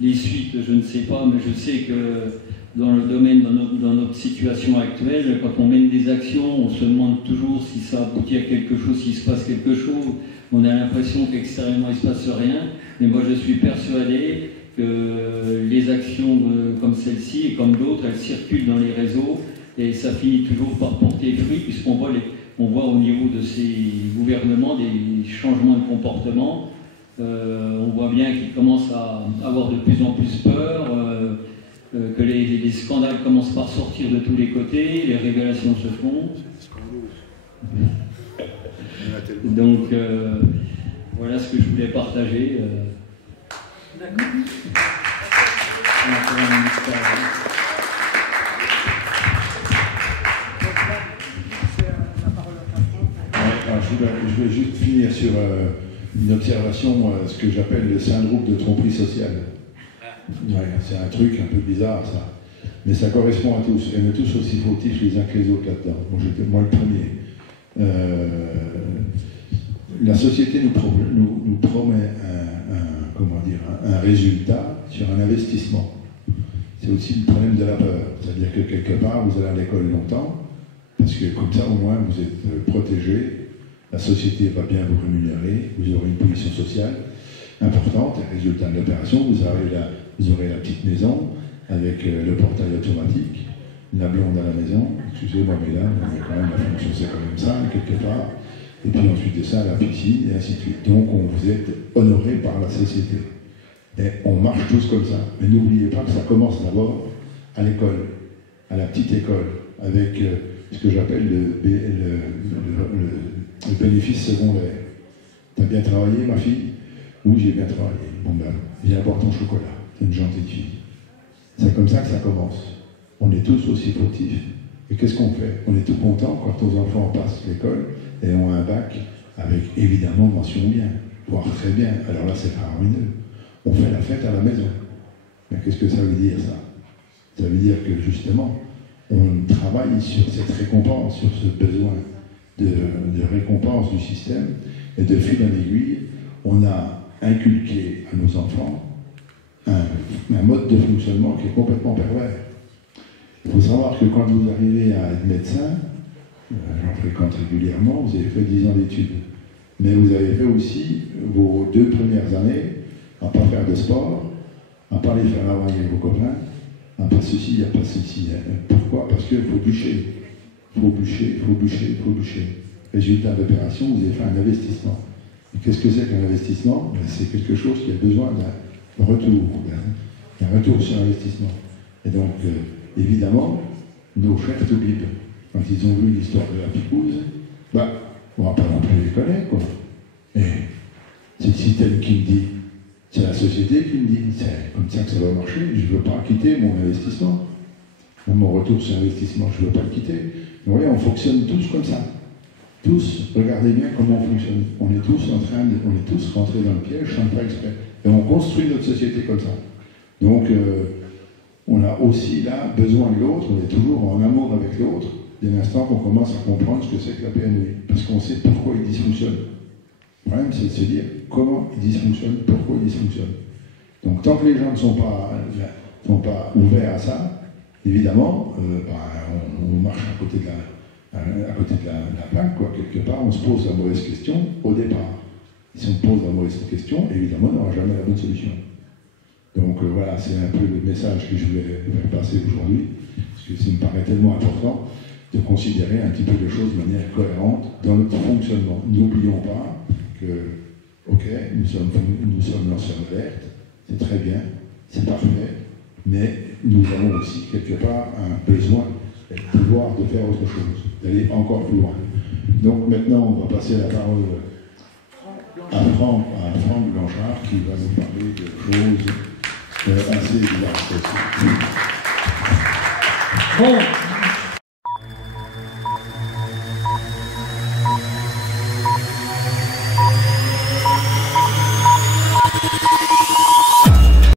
Les suites, je ne sais pas, mais je sais que dans le domaine, dans notre situation actuelle, quand on mène des actions, on se demande toujours si ça aboutit à quelque chose, s'il se passe quelque chose. On a l'impression qu'extérieurement il ne se passe rien, mais moi je suis persuadé que les actions comme celle-ci et comme d'autres, elles circulent dans les réseaux et ça finit toujours par porter fruit, puisqu'on voit au niveau de ces gouvernements des changements de comportement. On voit bien qu'ils commencent à avoir de plus en plus peur, que les scandales commencent par sortir de tous les côtés, les révélations se font. Donc voilà ce que je voulais partager. D'accord. Je voulais juste finir sur une observation, ce que j'appelle le syndrome de tromperie sociale. Ouais, c'est un truc un peu bizarre, ça. Mais ça correspond à tous. Et on est tous aussi fautifs les uns que les autres là-dedans. Moi le premier. La société nous promet un résultat sur un investissement. C'est aussi le problème de la peur. C'est-à-dire que quelque part, vous allez à l'école longtemps, parce que comme ça, au moins, vous êtes protégé. La société va bien vous rémunérer, vous aurez une position sociale importante, et résultat de l'opération, vous aurez la petite maison avec le portail automatique, la blonde à la maison, excusez-moi mesdames, mais quand même la fonction c'est quand même ça, quelque part, et puis ensuite de ça, la piscine, et ainsi de suite. Donc vous êtes honoré par la société. Et on marche tous comme ça. Mais n'oubliez pas que ça commence d'abord à l'école, à la petite école, avec ce que j'appelle le bénéfice secondaire. T'as bien travaillé, ma fille? Oui, j'ai bien travaillé. Bon ben, viens boire ton chocolat. C'est une gentille fille. C'est comme ça que ça commence. On est tous aussi fautifs. Et qu'est-ce qu'on fait? On est tout content quand nos enfants passent l'école et ont un bac avec évidemment mention bien, voire très bien. Alors là, c'est faramineux. On fait la fête à la maison. Mais qu'est-ce que ça veut dire, ça? Ça veut dire que justement, on travaille sur cette récompense, sur ce besoin de récompense du système, et de fil en aiguille, on a inculqué à nos enfants un mode de fonctionnement qui est complètement pervers. Il faut savoir que quand vous arrivez à être médecin, j'en fréquente régulièrement, vous avez fait 10 ans d'études, mais vous avez fait aussi vos 2 premières années à ne pas faire de sport, à ne pas aller faire la vague avec vos copains, à pas ceci, à pas ceci. Pourquoi? Parce qu'il faut bûcher. Il faut bûcher, il faut bûcher, il faut bûcher. Résultat d'opération, vous avez fait un investissement. Et qu'est-ce que c'est qu'un investissement? C'est quelque chose qui a besoin d'un retour, d'un retour sur investissement. Et donc, évidemment, nos chefs tout bibent. Quand ils ont vu l'histoire de la picouse, on va pas non plus les connaître, quoi. Et c'est le système qui me dit, c'est la société qui me dit, c'est comme ça que ça va marcher, je ne veux pas quitter mon investissement. Mon retour sur investissement, je ne veux pas le quitter. Vous voyez, on fonctionne tous comme ça. Tous, regardez bien comment on fonctionne. On est tous rentrés dans le piège sans faire exprès. Et on construit notre société comme ça. Donc, on a aussi là besoin de l'autre, on est toujours en amour avec l'autre, dès l'instant qu'on commence à comprendre ce que c'est que la PNUI. Parce qu'on sait pourquoi il dysfonctionne. Le problème, c'est de se dire comment il dysfonctionne, pourquoi il dysfonctionne. Donc tant que les gens ne sont pas ouverts à ça, évidemment, on marche à côté de la plaque, quoi. Quelque part, on se pose la mauvaise question au départ. Et si on pose la mauvaise question, évidemment, on n'aura jamais la bonne solution. Donc voilà, c'est un peu le message que je voulais faire passer aujourd'hui, parce que ça me paraît tellement important de considérer un petit peu les choses de manière cohérente dans notre fonctionnement. N'oublions pas que, ok, nous sommes lanceurs d'alerte, c'est très bien, c'est parfait, mais nous avons aussi quelque part un besoin et le pouvoir de faire autre chose, d'aller encore plus loin. Donc maintenant, on va passer la parole à Franck Blanchard qui va nous parler de choses assez diverses aussi. Bon.